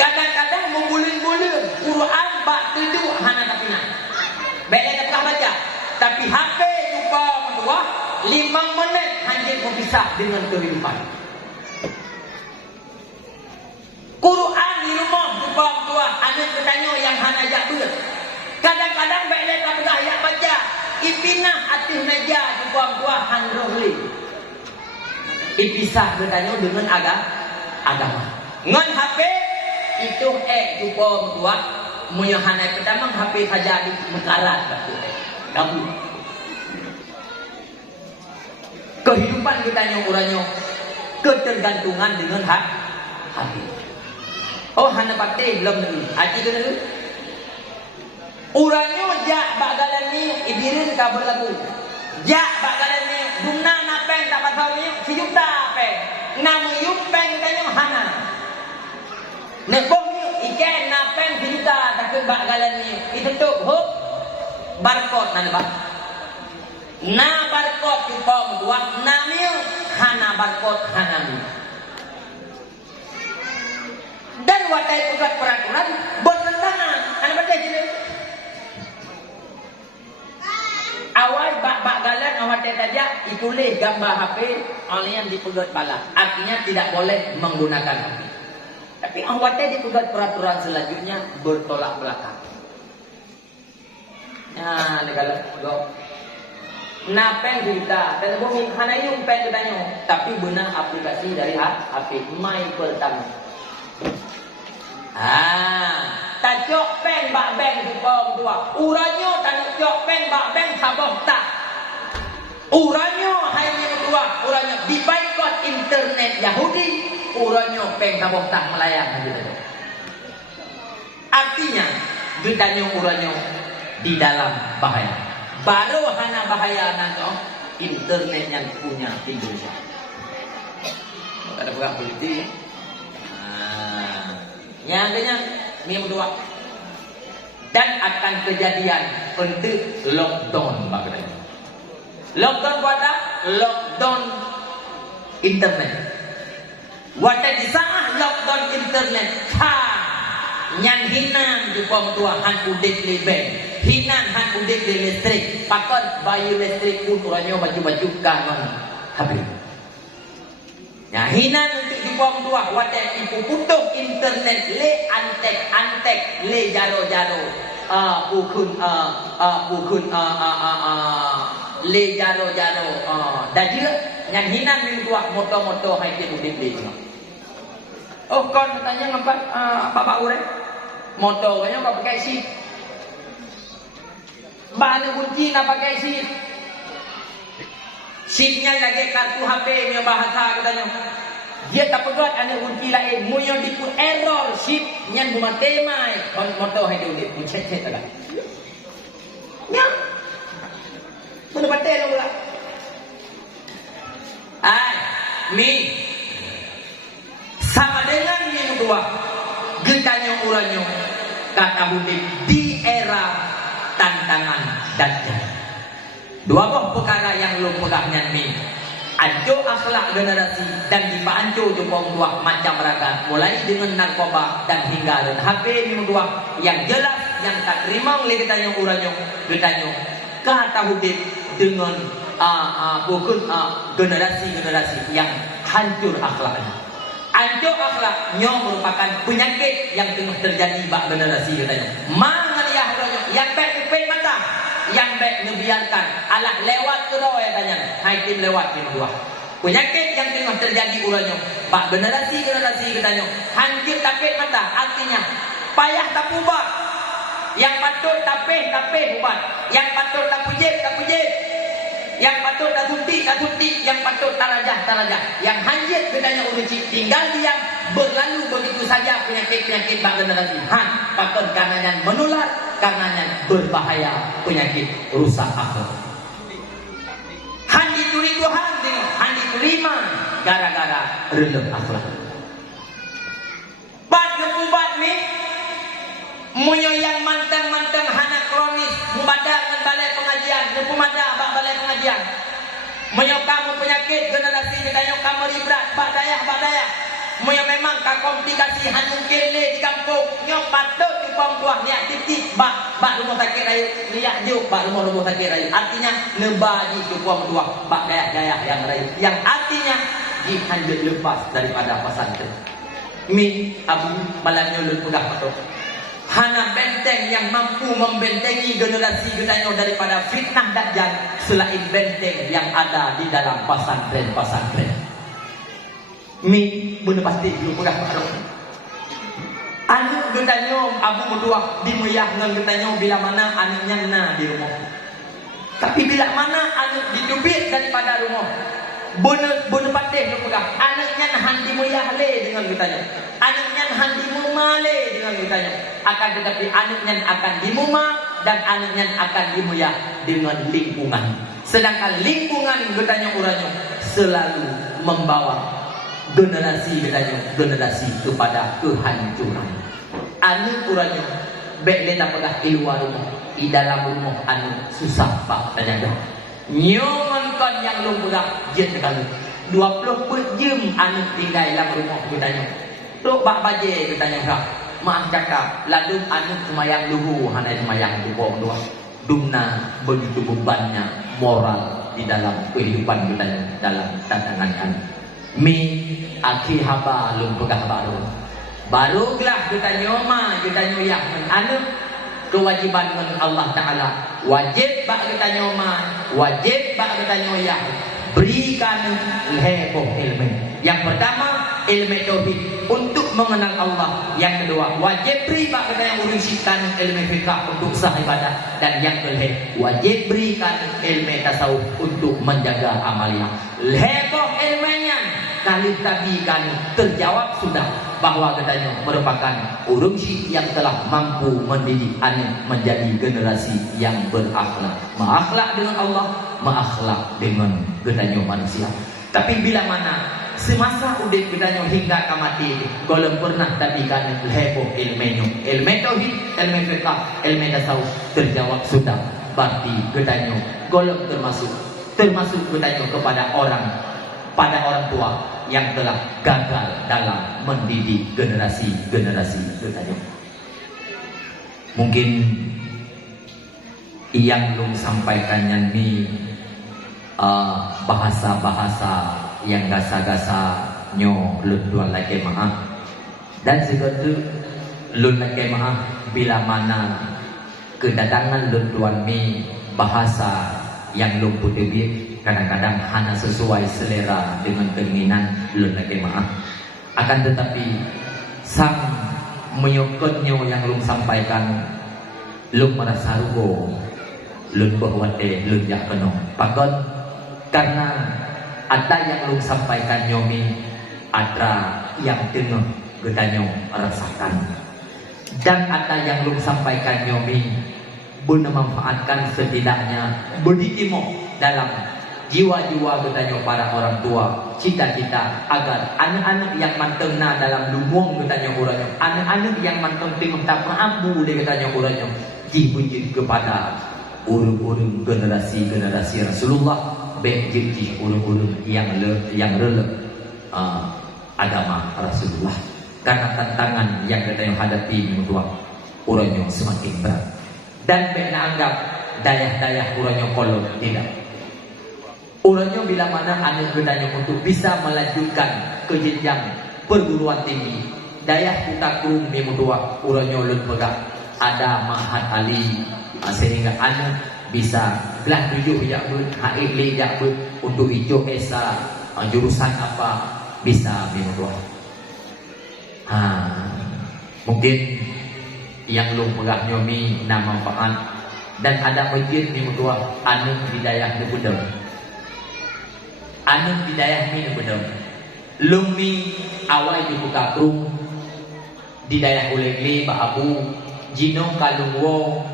kadang-kadang membulir-bulir Quran bak tidur hana kapina bela tak baca tapi HP juga mentua 5 menit hanya berpisah dengan kehidupan Quran di rumah juga mentua anak bertanya yang hana jabut kadang-kadang bela tak baca ipinah atis meja juga mentua handrohli ipisah bertanya dengan agama ngan HP itu juga mentua menyohanai pertama HP saja di mekarat kamu kehidupan kita uranyo ketergantungan dengan HP oh hana pakai belum lagi aji kena Uranyo jak bagalan ni ibirin ka berlaku. Jak bagalan ni guna napen tak pasal ni sejuta pe. Nama yupen tanyo hana. Nebong ni ikan napen sejuta tak ke bagalan ni. Itu tu hop barcode nan ba. Na barcode tu pom dua namio hana barcode hana ni. Dan watai pusat peraturan bertentangan. Anda baca je. Awal bak galan awak saja ditulis gambar HP oleh yang dipegat bala. Artinya tidak boleh menggunakan HP. Tapi awak dipegat peraturan selanjutnya bertolak belakang. Ya, negara go. Napen kita dan bumi hana yung pen tanya, tapi benar aplikasi dari HP My Pertama. Tajok pen bak bank supong tua. Uranyo tajok pen bak bank sabong tak. Uranyo hai ni tua. Uranyo di boykot internet Yahudi. Uranyo pen sabong tak melayang gitu. Artinya gedanyo uranyo di dalam bahaya. Baru hana bahaya nanti internet yang punya Indonesia. Ada bukan politik. Yang ketiga yang kedua, dan akan kejadian untuk lockdown bagaimana? Lockdown pada lockdown internet. Wadah di saat lockdown internet, nyan hinan di pom tua han udik leben, hinan han udik listrik, pakon bayu listrik pun orangnya baju-baju kanon habis. Ya hinan untuk di pom tua wadah ibu putus internet le antek le jaro bukan le jaro dah dia yang hinan di tua moto hai ke udik le. Oh kon tanya ngapa bapak urek moto kayaknya nggak pakai sip. Bahan kunci nggak pakai sip. Sipnya lagi kartu HP nya bahasa katanya. Dia tak pegat ane kunci lain. Munyo dipu error sip nyan buma temai. Kon moto hai dia udik cek tak. Ya. Sudah betul lah. Mi sama dengan yang kedua getanya uranyo kata Budik di era tantangan dajjal. Dua buah perkara yang lu pegahnya ni anco akhlak generasi dan dipanco jepong dua macam ragam mulai dengan narkoba dan hingga HP yang dua yang jelas yang tak terima oleh getanya uranyo kata Budik dengan bukan generasi yang hancur akhlaknya. Hancur akhlaknya merupakan penyakit yang tengah terjadi bak generasi katanya. Mangaliah yang baik pipit mata, yang baik ngebiarkan alah lewat ke doa katanya. Haitim lewat di dua. Penyakit yang tengah terjadi ulanyo bak generasi katanya. Hancur tapik mata artinya payah tak ubah. Yang patut tapih ubah. Yang patut tak pujit. Yang patut tak suntik, yang patut tak rajah. Yang hanjit bedanya uruci tinggal diam berlalu begitu saja penyakit bak generasi. Patut karenanya menular, karenanya berbahaya penyakit rusak akal. Han dituri Tuhan, han diterima gara-gara relem akhlak. Bat ngepubat ni munyo yang mantang hana kronis mubadak dengan balai pengajian nepumada bak balai pengajian munyo kamu penyakit generasi ditanya kamu ribrat bak dayah munyo memang ka komplikasi han mungkin le di kampung nyo patut di pom tuah niat titik bak rumah sakit rayu liak juk bak rumah sakit rayu artinya nebaji di pom tuah bak dayah yang rayu yang artinya dihanjut lepas daripada pesantren min abu balanyo lu pegang patut hana benteng yang mampu membentengi generasi gedanya daripada fitnah dajjal selain benteng yang ada di dalam pesantren. Mi benar pasti belum pegang patut. Anu gedanya abu berdua dimuyah dengan gedanya bila mana anaknya na di rumah. Tapi bila mana anak didubit daripada rumah benar patih lu pegang. Anaknya nahan dimuyah le dengan gedanya. Anaknya nahan dimumale dengan gedanya. Akan tetapi anaknya akan dimuma dan anaknya akan dimulia dengan lingkungan. Sedangkan lingkungan katanya orangnya selalu membawa generasi kepada kehancuran. Anu orangnya baik dia tak pegah di luar rumah, di dalam rumah anu susah pak tanya dah. Nyoman kan yang lu pegah jet kalau 20 jam anu tinggal dalam rumah katanya. Tok bak baje katanya kak. Maaf cakap, lalu anu semayang luhu, hanya semayang dukung doang. Dumna begitu bebannya moral di dalam kehidupan kita dalam tantangan mi akhi haba lum pegah barulah kita nyoma kita nyoyak anu kewajiban Allah Ta'ala wajib bak kita nyoma wajib bak kita nyoyak berikan heboh ilmu. Yang pertama ilmu tauhid untuk mengenal Allah. Yang kedua wajib beri bak kita yang urusikan ilmu fiqh untuk sah ibadah. Dan yang kedua wajib berikan ilmu tasawuf untuk menjaga amalia. Heboh ilmunya kali tadi kan terjawab sudah bahwa katanya merupakan urusi yang telah mampu mendidik anak menjadi generasi yang berakhlak, menakhlak dengan Allah, menakhlak dengan katanya manusia. Tapi bila mana semasa udah katanya hingga kamati golem pernah tapi kan heboh ilmu tauhid, ilmu fiqh, ilmu tasawuf terjawab sudah, berarti katanya golem termasuk katanya kepada orang tua yang telah gagal dalam mendidik generasi katanya. Mungkin yang belum sampaikannya ini bahasa-bahasa yang gasa-gasa nyo lunduan lagi maaf dan segitu lun lagi maaf bila mana kedatangan lunduan mi bahasa yang lumpuh debit kadang-kadang hanya sesuai selera dengan keinginan lun lagi maaf akan tetapi sang menyokotnya yang lun sampaikan lun merasa rugo lun bahwate lun jak penuh pakon karena ada yang lun sampaikan nyomi ada yang tengah gedanyo rasakan dan ada yang lun sampaikan nyomi guna memanfaatkan setidaknya berdikimo dalam jiwa-jiwa gedanyo para orang tua cita-cita agar anak-anak yang mantengna dalam lumung gedanyo uranyo anak-anak yang manteng minta maaf bu de gedanyo uranyo dipuji kepada urung-urung generasi Rasulullah baik jadi urung-urung yang relek agama Rasulullah karena tantangan yang kita hadapi mutua uranyo semakin berat dan baik anggap daya-daya uranyo kolot tidak uranyo bila mana anak bedanya untuk bisa melanjutkan ke jenjang perguruan tinggi daya kita krum di mutua uranyo lun pegang ada mahat ali sehingga anak bisa gelah 7 jakbut, HIL jakbut untuk hijau esa jurusan apa bisa bimbang. Mungkin yang lu pegang nyomi nama manfaat dan ada masjid di mutua anu bidayah di Budem. Anu bidayah mi di Budem. Lumi awal dibuka krum di daerah Ulegli, Pak Abu, Jino Kalungwo,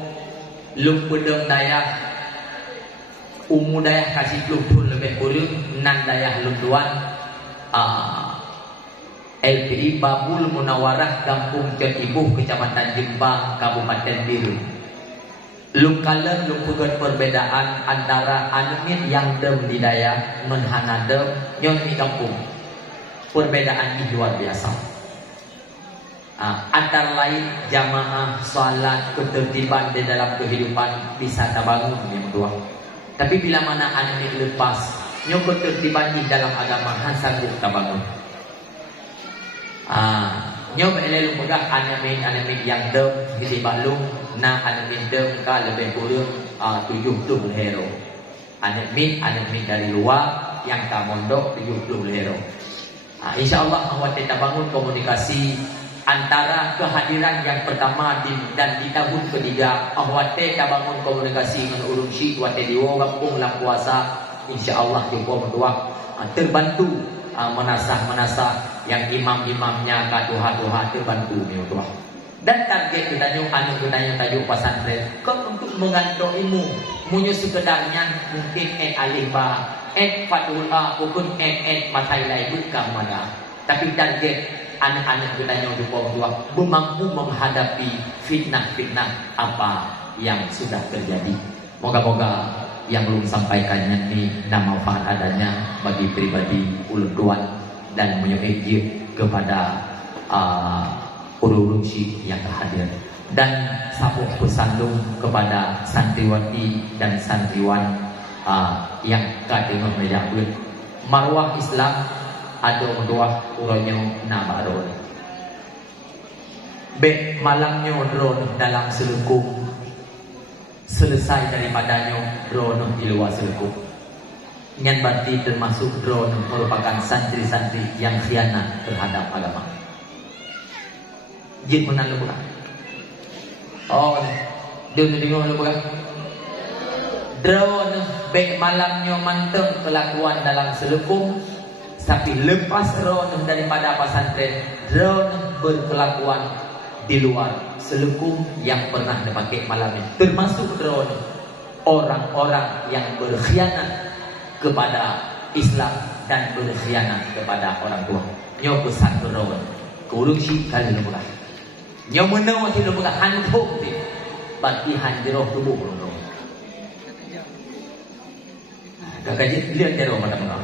Lung Budem dayah Umu dayah kasih Lutun lebih kurang nan dayah Lunduan LPI Babul Munawarah Kampung Cetibuh Kecamatan Jembang Kabupaten Biru. Lung kalem lung pugat perbedaan antara anumin yang dem di daya menhana dem nyon di kampung. Perbedaan ini luar biasa. Antara lain jamaah, salat, ketertiban di dalam kehidupan bisa terbangun yang dua. Tapi bila mana anak lepas, nyokot ketertiban di dalam agama sanggup terbangun. Nyok elelu pegang anak yang dem di balung, na anak dem ka lebih kurang 70 hero. Anak min dari luar yang tak mondok 70 hero. InsyaAllah awak kita bangun komunikasi antara kehadiran yang pertama dan di tahun ketiga awak kita bangun komunikasi dengan urung syik wate diwo kampung lang puasa insyaallah jumpa berdua terbantu menasah yang imam-imamnya kaduha-duha terbantu berdua Dan target kita anak kita yang tajuk pesantren kau untuk mengandung ilmu, munyo sekedarnya mungkin alif ba, fatul a, pun matai lai bukan mana. Tapi target anak-anak kita yang dipong tua mampu menghadapi fitnah-fitnah apa yang sudah terjadi. Moga-moga yang belum sampaikannya ini nama manfaat adanya bagi pribadi ulun tuan dan menyukai kepada ururungsi yang hadir, dan sabuk bersandung kepada santriwati dan santriwan yang kadengar menyambut marwah Islam ada dua uronyo nabarol be malangnya drone dalam selukung selesai daripadanya drone di luar selukung yang berarti termasuk drone merupakan santri-santri yang khianat terhadap agama. Jin menang lu bukan? Oh, dia dengar lu bukan? Drone baik malamnya manteng kelakuan dalam selukung, tapi lepas drone daripada pesantren, drone berkelakuan di luar selukung yang pernah dipakai malamnya, termasuk drone orang-orang yang berkhianat kepada Islam dan berkhianat kepada orang tua. Nyo besar drone, kurung si kali lu bukan? Yang menang waktu itu bukan hantuk dia, berarti hanjroh tubuh belum. Kakak lihat jero mana mana.